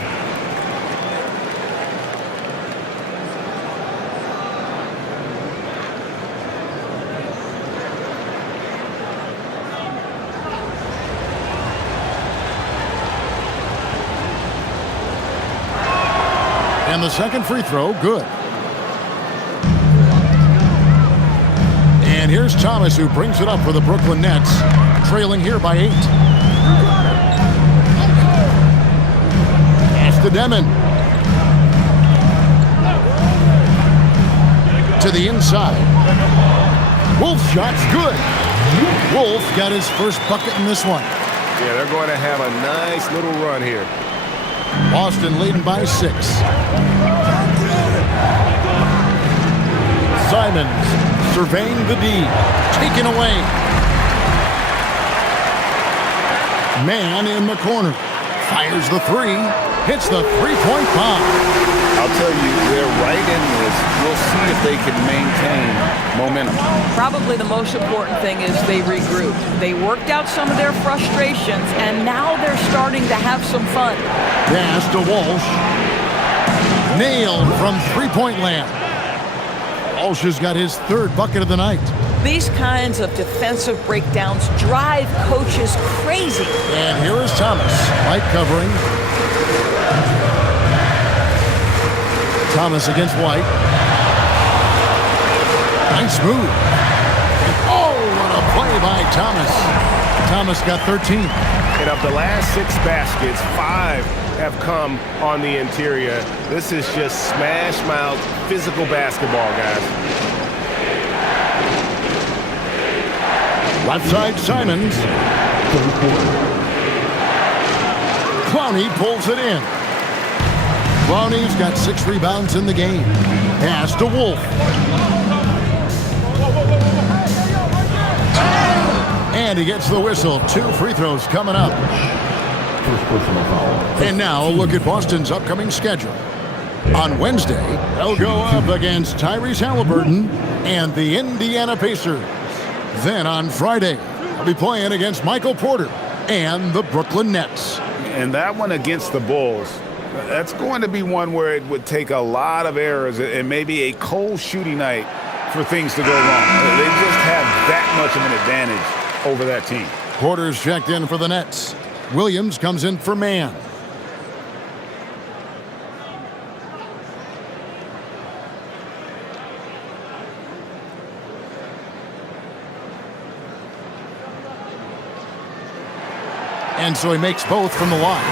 And the second free throw, good. And here's Thomas, who brings it up for the Brooklyn Nets, trailing here by 8. Pass to Demon. To the inside. Wolf shot's good. Wolf got his first bucket in this one. Yeah, they're going to have a nice little run here. Boston leading by 6. Simons surveying the D. Taken away. Man in the corner. Fires the 3. Hits the 3-point bomb. I'll tell you, they're right in this. We'll see if they can maintain momentum. Probably the most important thing is they regrouped. They worked out some of their frustrations, and now they're starting to have some fun. Pass to Walsh. Nailed from three-point land. Walsh has got his third bucket of the night. These kinds of defensive breakdowns drive coaches crazy. And here is Thomas. Light covering. Thomas against White. Nice move. Oh, what a play by Thomas. Thomas got 13. And of the last 6 baskets, 5 have come on the interior. This is just smash mouth physical basketball, guys. Left side, Simons. Clowney pulls it in. Clowney's got 6 rebounds in the game. Pass to Wolf. And he gets the whistle. 2 free throws coming up. First personal foul. And now a look at Boston's upcoming schedule. On Wednesday, they'll go up against Tyrese Halliburton and the Indiana Pacers. Then on Friday, they'll be playing against Michael Porter and the Brooklyn Nets. And that one against the Bulls, that's going to be one where it would take a lot of errors and maybe a cold shooting night for things to go wrong. They just have that much of an advantage over that team. Porter's checked in for the Nets. Williams comes in for Mann. And so he makes both from the line.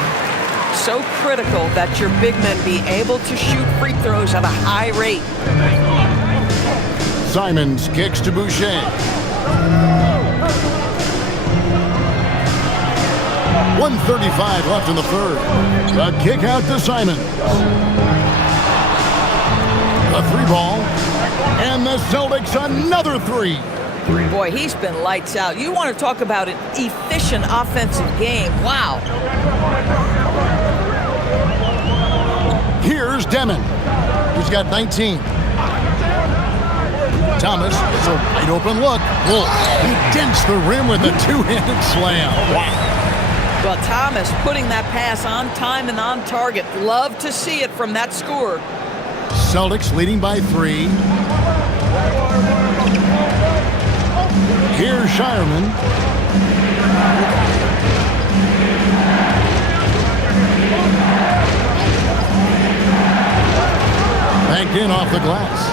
So critical that your big men be able to shoot free throws at a high rate. Simons kicks to Boucher. 1:35 left in the third. A kick out to Simons. A 3-ball. And the Celtics another 3. Boy, he's been lights out. You want to talk about an efficient offensive game. Wow. Here's Demon. He's got 19. Thomas, it's a wide open look. Wolf, he dents the rim with a 2-handed slam. Wow. Well, Thomas putting that pass on time and on target. Love to see it from that score. Celtics leading by 3. Here's Shireman. Banked in off the glass.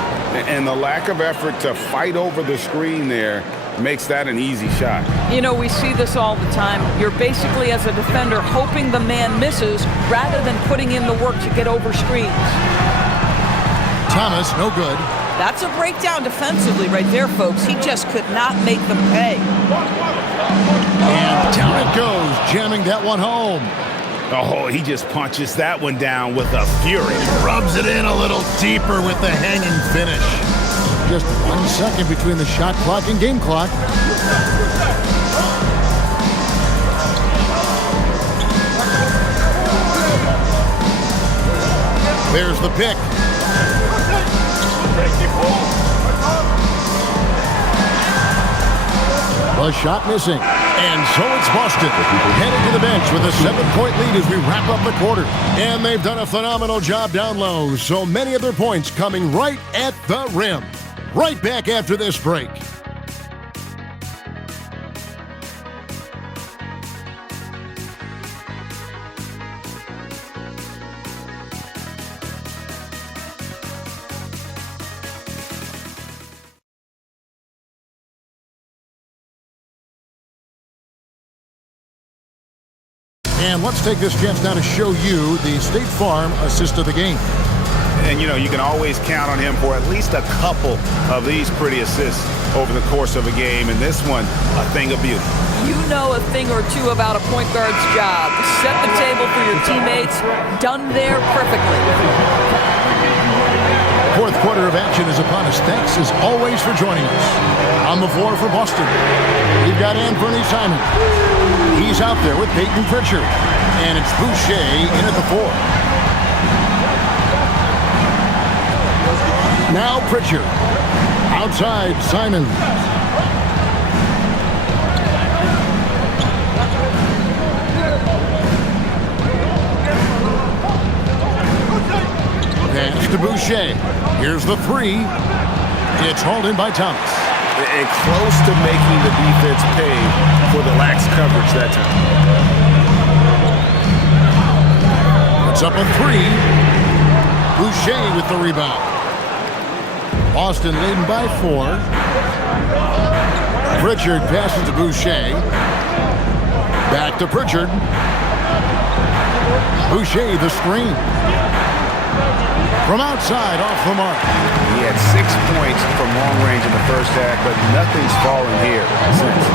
And the lack of effort to fight over the screen there makes that an easy shot. You know, we see this all the time. You're basically, as a defender, hoping the man misses rather than putting in the work to get over screens. Thomas, no good. That's a breakdown defensively right there, folks. He just could not make them pay. And down it goes, jamming that one home. Oh, he just punches that one down with a fury. Rubs it in a little deeper with the hanging finish. Just 1 second between the shot clock and game clock. There's the pick. A shot missing. And so it's Boston headed to the bench with a 7-point lead as we wrap up the quarter. And they've done a phenomenal job down low. So many of their points coming right at the rim. Right back after this break. And let's take this chance now to show you the State Farm assist of the game. And, you know, you can always count on him for at least a couple of these pretty assists over the course of a game. And this one, a thing of beauty. You know a thing or two about a point guard's job. Set the table for your teammates. Done there perfectly. Fourth quarter of action is upon us. Thanks, as always, for joining us. On the floor for Boston, we've got Anthony Simon. He's out there with Peyton Pritchard. And it's Boucher in at the 4. Now Pritchard. Outside, Simon. to Boucher. Here's the three. It's hauled in by Thomas. And close to making the defense pay for the lax coverage that time. It's up a three. Boucher with the rebound. Boston leading by 4. Pritchard passes to Boucher. Back to Pritchard. Boucher the screen. From outside, off the mark. He had 6 points from long range in the first half, but nothing's fallen here since.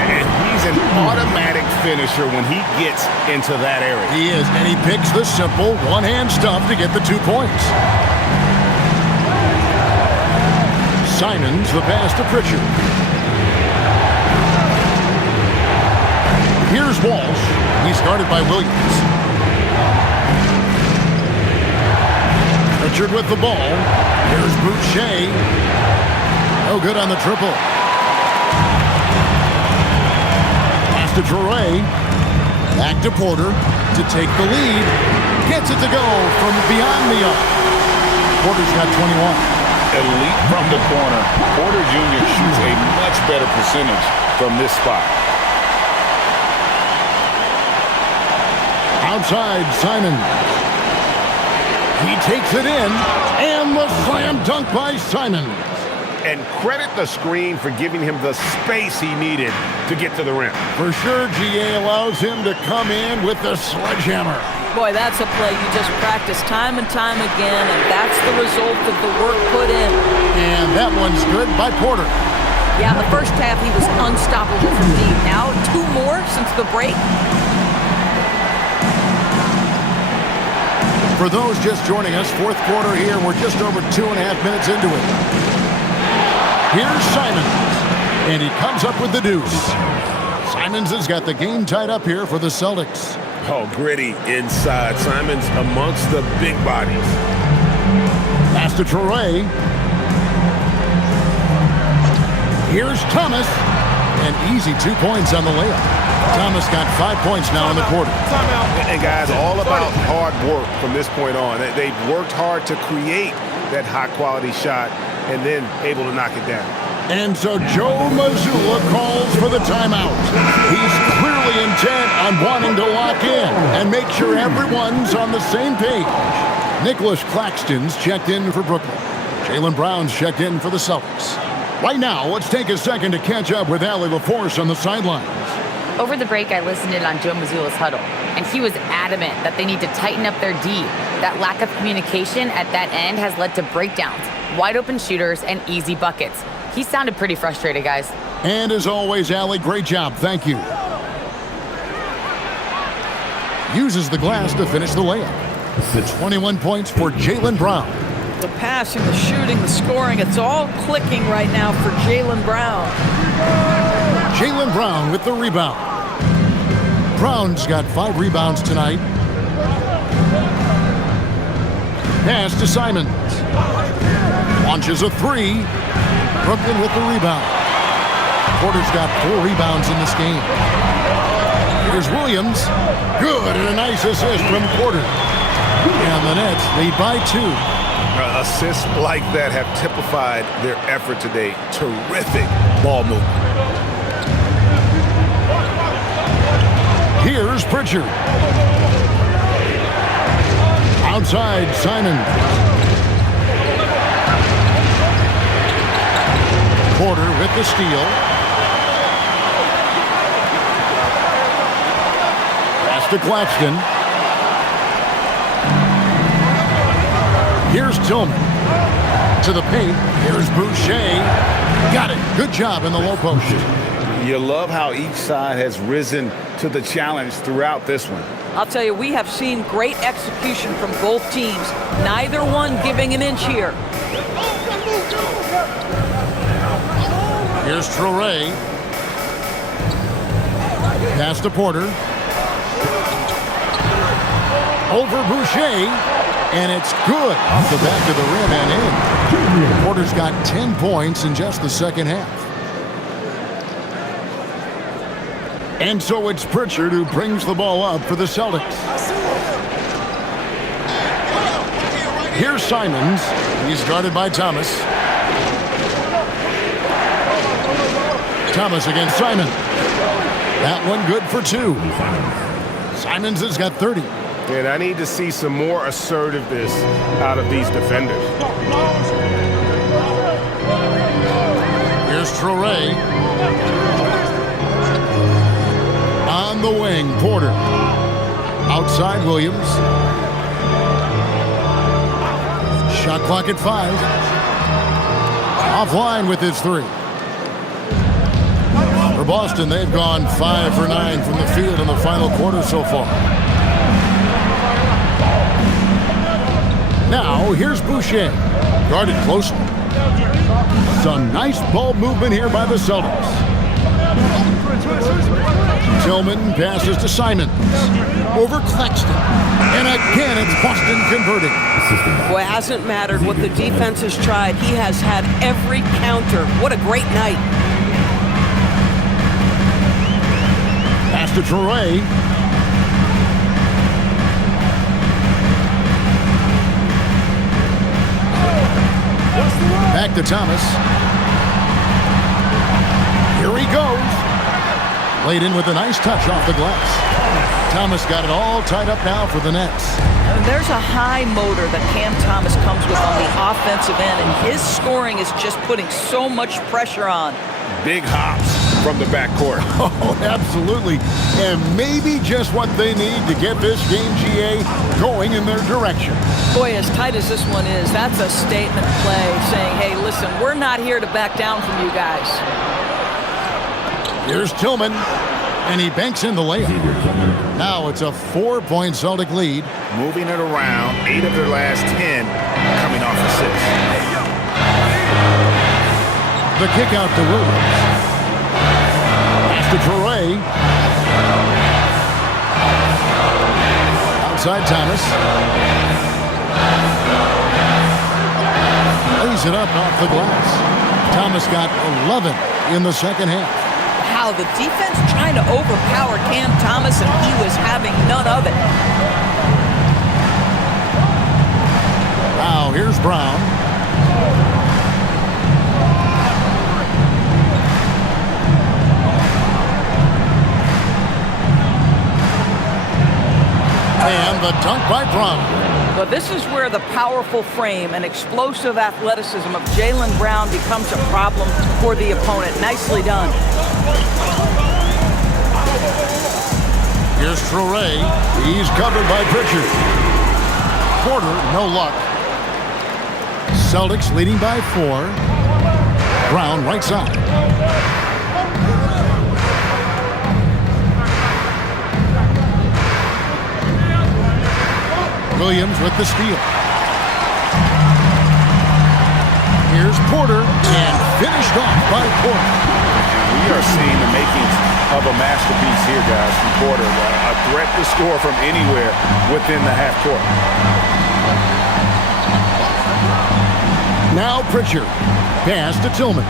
And he's an automatic finisher when he gets into that area. He is, and he picks the simple one-hand stuff to get the 2 points. Simons the pass to Pritchard. Here's Walsh. He's guarded by Williams. Pritchard with the ball. Here's Boucher. No good on the triple. Pass to Traore. Back to Porter to take the lead. Gets it to go from beyond the arc. Porter's got 21. Elite from the corner. Porter Jr. shoots a much better percentage from this spot. Outside, Simon. He takes it in, and the slam dunk by Simon. And credit the screen for giving him the space he needed to get to the rim. For sure, GA allows him to come in with the sledgehammer. Boy, that's a play you just practice time and time again, and that's the result of the work put in. And that one's good by Porter. Yeah, the first half he was unstoppable from deep. Now 2 more since the break. For those just joining us, fourth quarter here. We're just over 2.5 minutes into it. Here's Simons, and he comes up with the deuce. Simons has got the game tied up here for the Celtics. Oh, gritty inside. Simons amongst the big bodies. Pass to Traore. Here's Thomas, and easy 2 points on the layup. Thomas got 5 points now in the quarter. And guys, all about hard work from this point on. They've worked hard to create that high-quality shot and then able to knock it down. And so Joe Mazzulla calls for the timeout. He's clearly intent on wanting to lock in and make sure everyone's on the same page. Nicholas Claxton's checked in for Brooklyn. Jaylen Brown's checked in for the Celtics. Right now, let's take a second to catch up with Allie LaForce on the sidelines. Over the break, I listened in on Joe Mazzulla's huddle, and he was adamant that they need to tighten up their D. That lack of communication at that end has led to breakdowns, wide open shooters, and easy buckets. He sounded pretty frustrated, guys. And as always, Allie, great job. Thank you. Uses the glass to finish the layup. It's 21 points for Jaylen Brown. The passing, the shooting, the scoring, it's all clicking right now for Jaylen Brown. Jaylen Brown with the rebound. Brown's got 5 rebounds tonight. Pass to Simons. Launches a 3. Brooklyn with the rebound. Porter's got 4 rebounds in this game. Here's Williams. Good, and a nice assist from Porter. And the Nets lead by 2. Assists like that have typified their effort today. Terrific ball movement. Here's Pritchard. Outside, Simons. Porter with the steal. Pass to Claxton. Here's Tillman. To the paint. Here's Boucher. Got it. Good job in the low post. You love how each side has risen to the challenge throughout this one. I'll tell you, we have seen great execution from both teams. Neither one giving an inch here. Here's Traore. Pass to Porter. Over Boucher. And it's good off the back of the rim and in. Porter's got 10 points in just the second half. And so it's Pritchard who brings the ball up for the Celtics. Here's Simons. He's guarded by Thomas. Thomas against Simon. That one good for 2. Simons has got 30. And I need to see some more assertiveness out of these defenders. Here's Traore. On the wing, Porter. Outside, Williams. Shot clock at 5. Offline with his 3. For Boston, they've gone 5 for 9 from the field in the final quarter so far. Now, here's Boucher. Guarded closely. Some nice ball movement here by the Celtics. Tillman passes to Simons. Over Claxton. And again, it's Boston converting. Boy, it hasn't mattered what the defense has tried. He has had every counter. What a great night. Pass to Traore. Back to Thomas. Here he goes. Laid in with a nice touch off the glass. Thomas got it all tied up now for the Nets. There's a high motor that Cam Thomas comes with on the offensive end, and his scoring is just putting so much pressure on. Big hops from the backcourt. Oh, absolutely. And maybe just what they need to get this game, GA, going in their direction. Boy, as tight as this one is, that's a statement play saying, hey, listen, we're not here to back down from you guys. Here's Tillman, and he banks in the layup. Now it's a 4-point Celtic lead. Moving it around, 8 of their last 10 coming off assists. The kick out to Williams. Pass to Traore. Outside Thomas. Lays it up off the glass. Thomas got 11 in the second half. Wow, the defense trying to overpower Cam Thomas, and he was having none of it. Now here's Brown. And the dunk by Brown. But this is where the powerful frame and explosive athleticism of Jaylen Brown becomes a problem for the opponent. Nicely done. Here's Traore. He's covered by Pritchard. Porter, no luck. Celtics leading by 4. Brown right side. Williams with the steal. Here's Porter, and finished off by Porter. We are seeing the makings of a masterpiece here, guys, from Porter. A threat to score from anywhere within the half court. Now Pritchard. Pass to Tillman.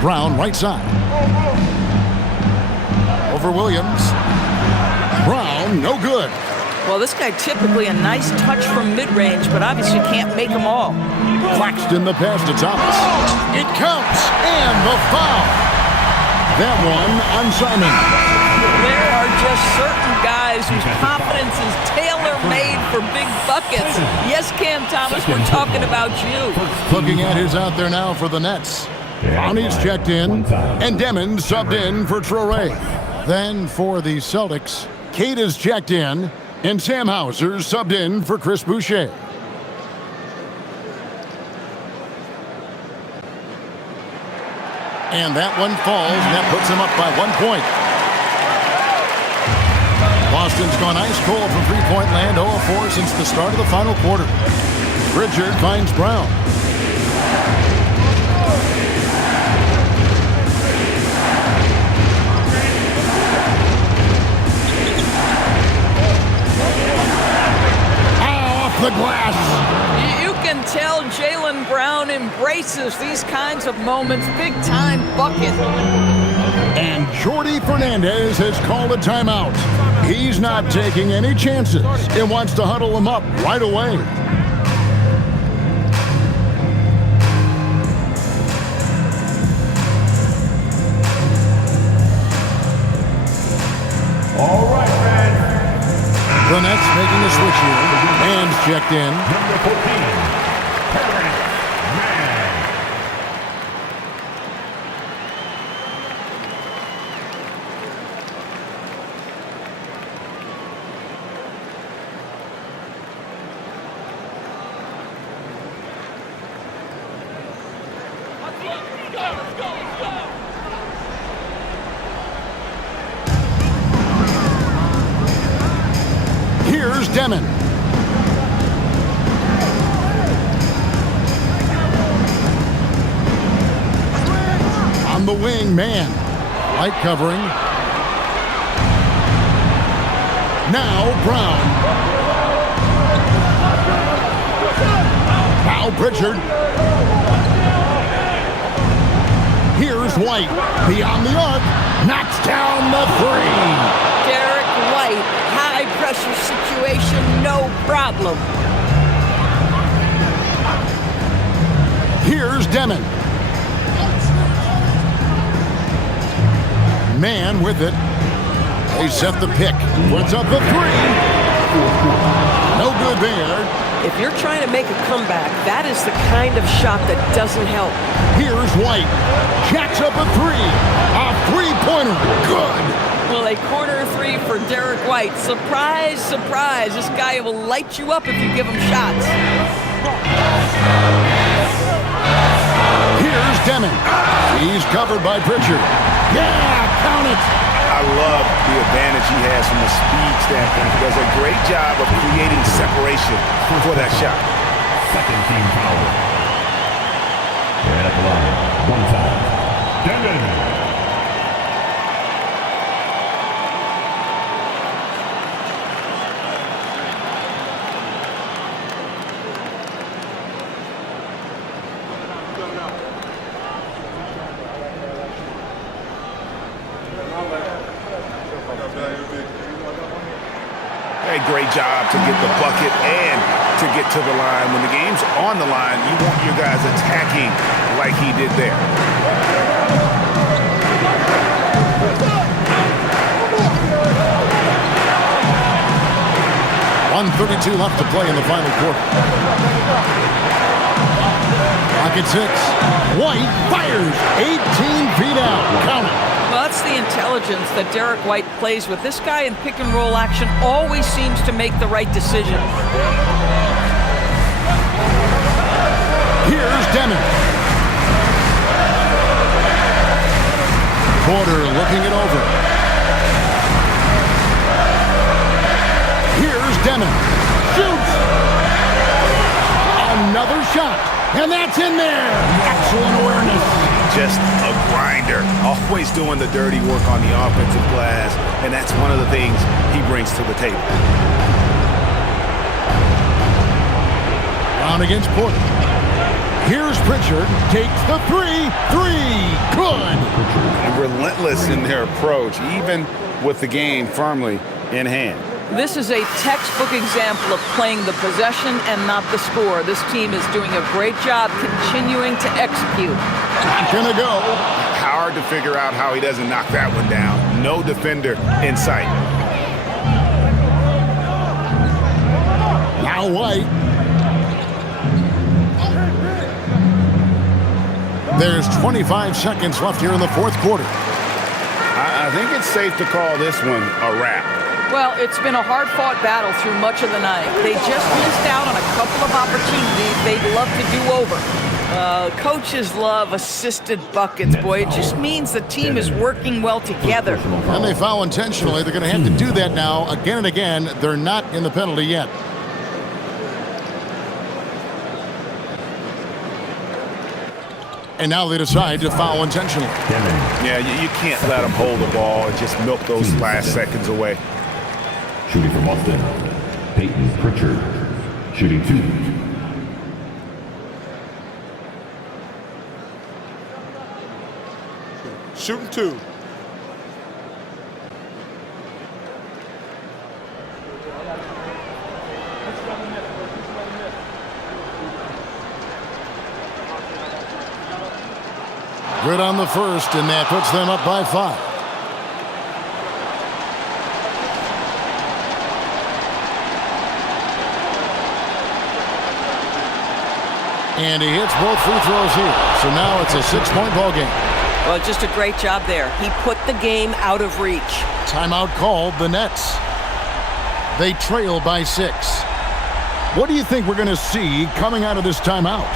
Brown right side. Over Williams. Brown, no good. Well, this guy typically a nice touch from mid-range, but obviously can't make them all. Claxton the pass to Thomas. It counts, and the foul. That one on Simon. There are just certain guys whose confidence is tailor-made for big buckets. Yes, Cam Thomas, we're talking about you. Looking at who's out there now for the Nets. Brownie's checked in, and Demon subbed in for Traore. Then for the Celtics, Kate is checked in, and Sam Hauser subbed in for Chris Boucher. And that one falls, and that puts him up by 1 point. Boston's gone ice cold from three-point land, 0-4 since the start of the final quarter. Pritchard finds Brown. The glass. You can tell Jaylen Brown embraced places these kinds of moments. Big-time bucket. And Jordi Fernandez has called a timeout. He's not taking any chances and wants to huddle him up right away. All right, man. The Nets making a switch here. Hands checked in. Number 14, Terrence Mann. Here's Demon. On the wing, man. Light covering. Now Brown. Now Pritchard. Here's White. Beyond the arc. Knocks down the three. Derek White, high-pressure situation, no problem. Here's Demon. Man with it. They set the pick. Puts up a three. No good there. If you're trying to make a comeback, that is the kind of shot that doesn't help. Here's White. Jacks up a three. A three-pointer. Good. Well, a corner three for Derek White. Surprise, surprise. This guy will light you up if you give him shots. Here's Demon. He's covered by Pritchard. Yeah, count it. I love the advantage he has from a speed standpoint. He does a great job of creating separation for that shot. Second team foul. And at the line, one foul. Demon. Great job to get the bucket and to get to the line. When the game's on the line, you want your guys attacking like he did there. .132 left to play in the final quarter. Clock at 6. White fires 18 feet out. Count it. Well, that's the intelligence that Derek White plays with. This guy in pick and roll action always seems to make the right decision. Here's Demon. Porter looking it over. Here's Demon. Shoots. Another shot. And that's in there. Excellent awareness. Just a grinder, always doing the dirty work on the offensive glass, and that's one of the things he brings to the table. Brown against Porter. Here's Pritchard, takes the three. Good. And relentless in their approach, even with the game firmly in hand. This is a textbook example of playing the possession and not the score. This team is doing a great job continuing to execute. Not gonna go. Hard to figure out how he doesn't knock that one down. No defender in sight. Now White. There's 25 seconds left here in the fourth quarter. I think it's safe to call this one a wrap. Well, it's been a hard-fought battle through much of the night. They just missed out on a couple of opportunities they'd love to do over. Coaches love assisted buckets, boy. It just means the team is working well together. And they foul intentionally. They're going to have to do that now again and again. They're not in the penalty yet. And now they decide to foul intentionally. Yeah, you can't let them hold the ball and just milk those last seconds away. Shooting from Boston, Peyton Pritchard. Shooting 2. Shooting 2. Good on the first, and that puts them up by 5. And he hits both free throws here. So now it's a 6-point ball game. Well, just a great job there. He put the game out of reach. Timeout called, the Nets. They trail by 6. What do you think we're going to see coming out of this timeout?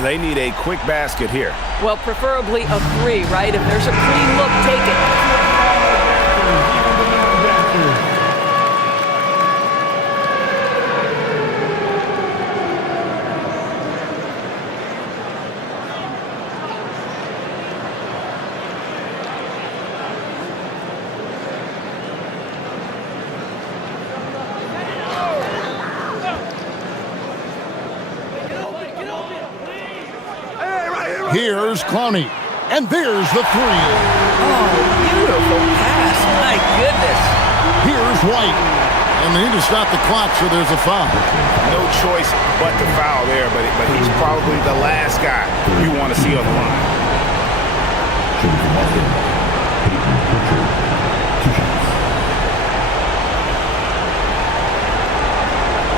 They need a quick basket here. Well, preferably a 3, right? If there's a clean look, take it. Here's Clowney, and there's the 3. Oh, beautiful pass. My goodness. Here's White, and they need to stop the clock, so there's a foul. No choice but to foul there, but he's probably the last guy you want to see on the line.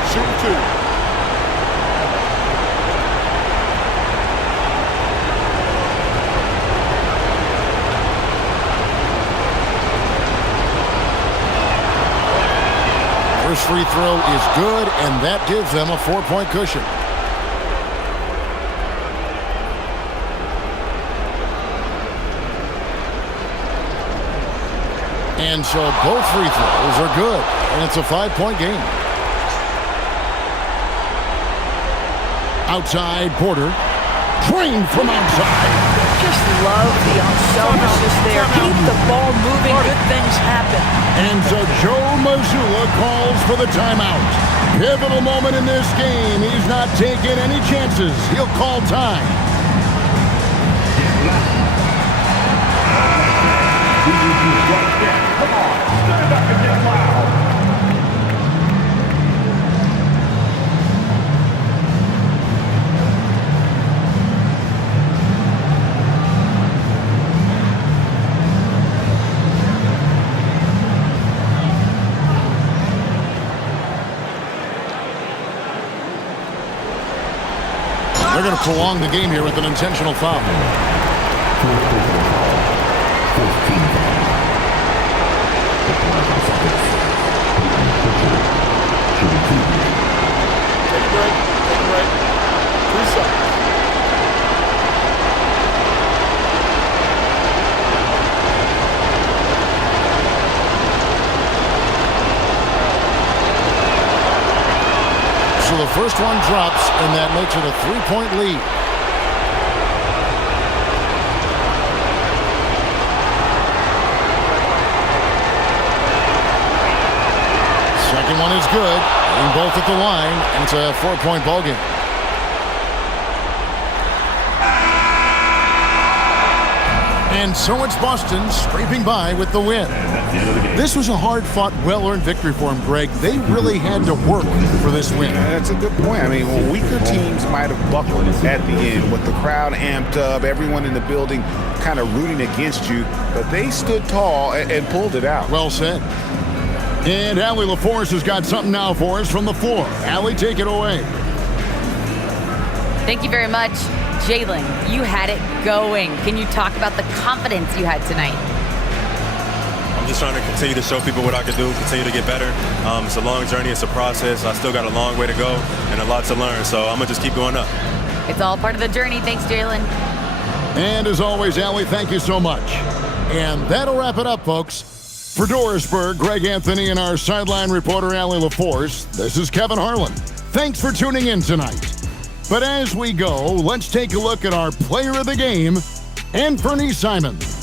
Shooting 2. First free throw is good, and that gives them a 4-point cushion. And so both free throws are good, and it's a 5-point game. Outside, Porter. Drained from outside. Just love the unselfishness there. Keep the ball moving. Good things happen. And so Joe Mazzulla calls for the timeout. Pivotal moment in this game. He's not taking any chances. He'll call time. Come on, stand up and get loud. They're going to prolong the game here with an intentional foul. Take a break. 3 seconds. So the first one drops, and that makes it a 3-point lead. Second one is good, and both at the line, and it's a 4-point ball game. And so it's Boston scraping by with the win. This was a hard-fought, well-earned victory for them, Greg. They really had to work for this win. That's a good point. I mean, weaker teams might have buckled at the end with the crowd amped up, everyone in the building kind of rooting against you, but they stood tall and pulled it out. Well said. And Allie LaForce has got something now for us from the floor. Allie, take it away. Thank you very much. Jalen, you had it going. Can you talk about the confidence you had tonight? I'm just trying to continue to show people what I can do, continue to get better. It's a long journey. It's a process. I still got a long way to go and a lot to learn, so I'm going to just keep going up. It's all part of the journey. Thanks, Jalen. And as always, Allie, thank you so much. And that'll wrap it up, folks. For Dorisburg, Greg Anthony, and our sideline reporter, Allie LaForce, this is Kevin Harlan. Thanks for tuning in tonight. But as we go, let's take a look at our player of the game, Anthony Simons.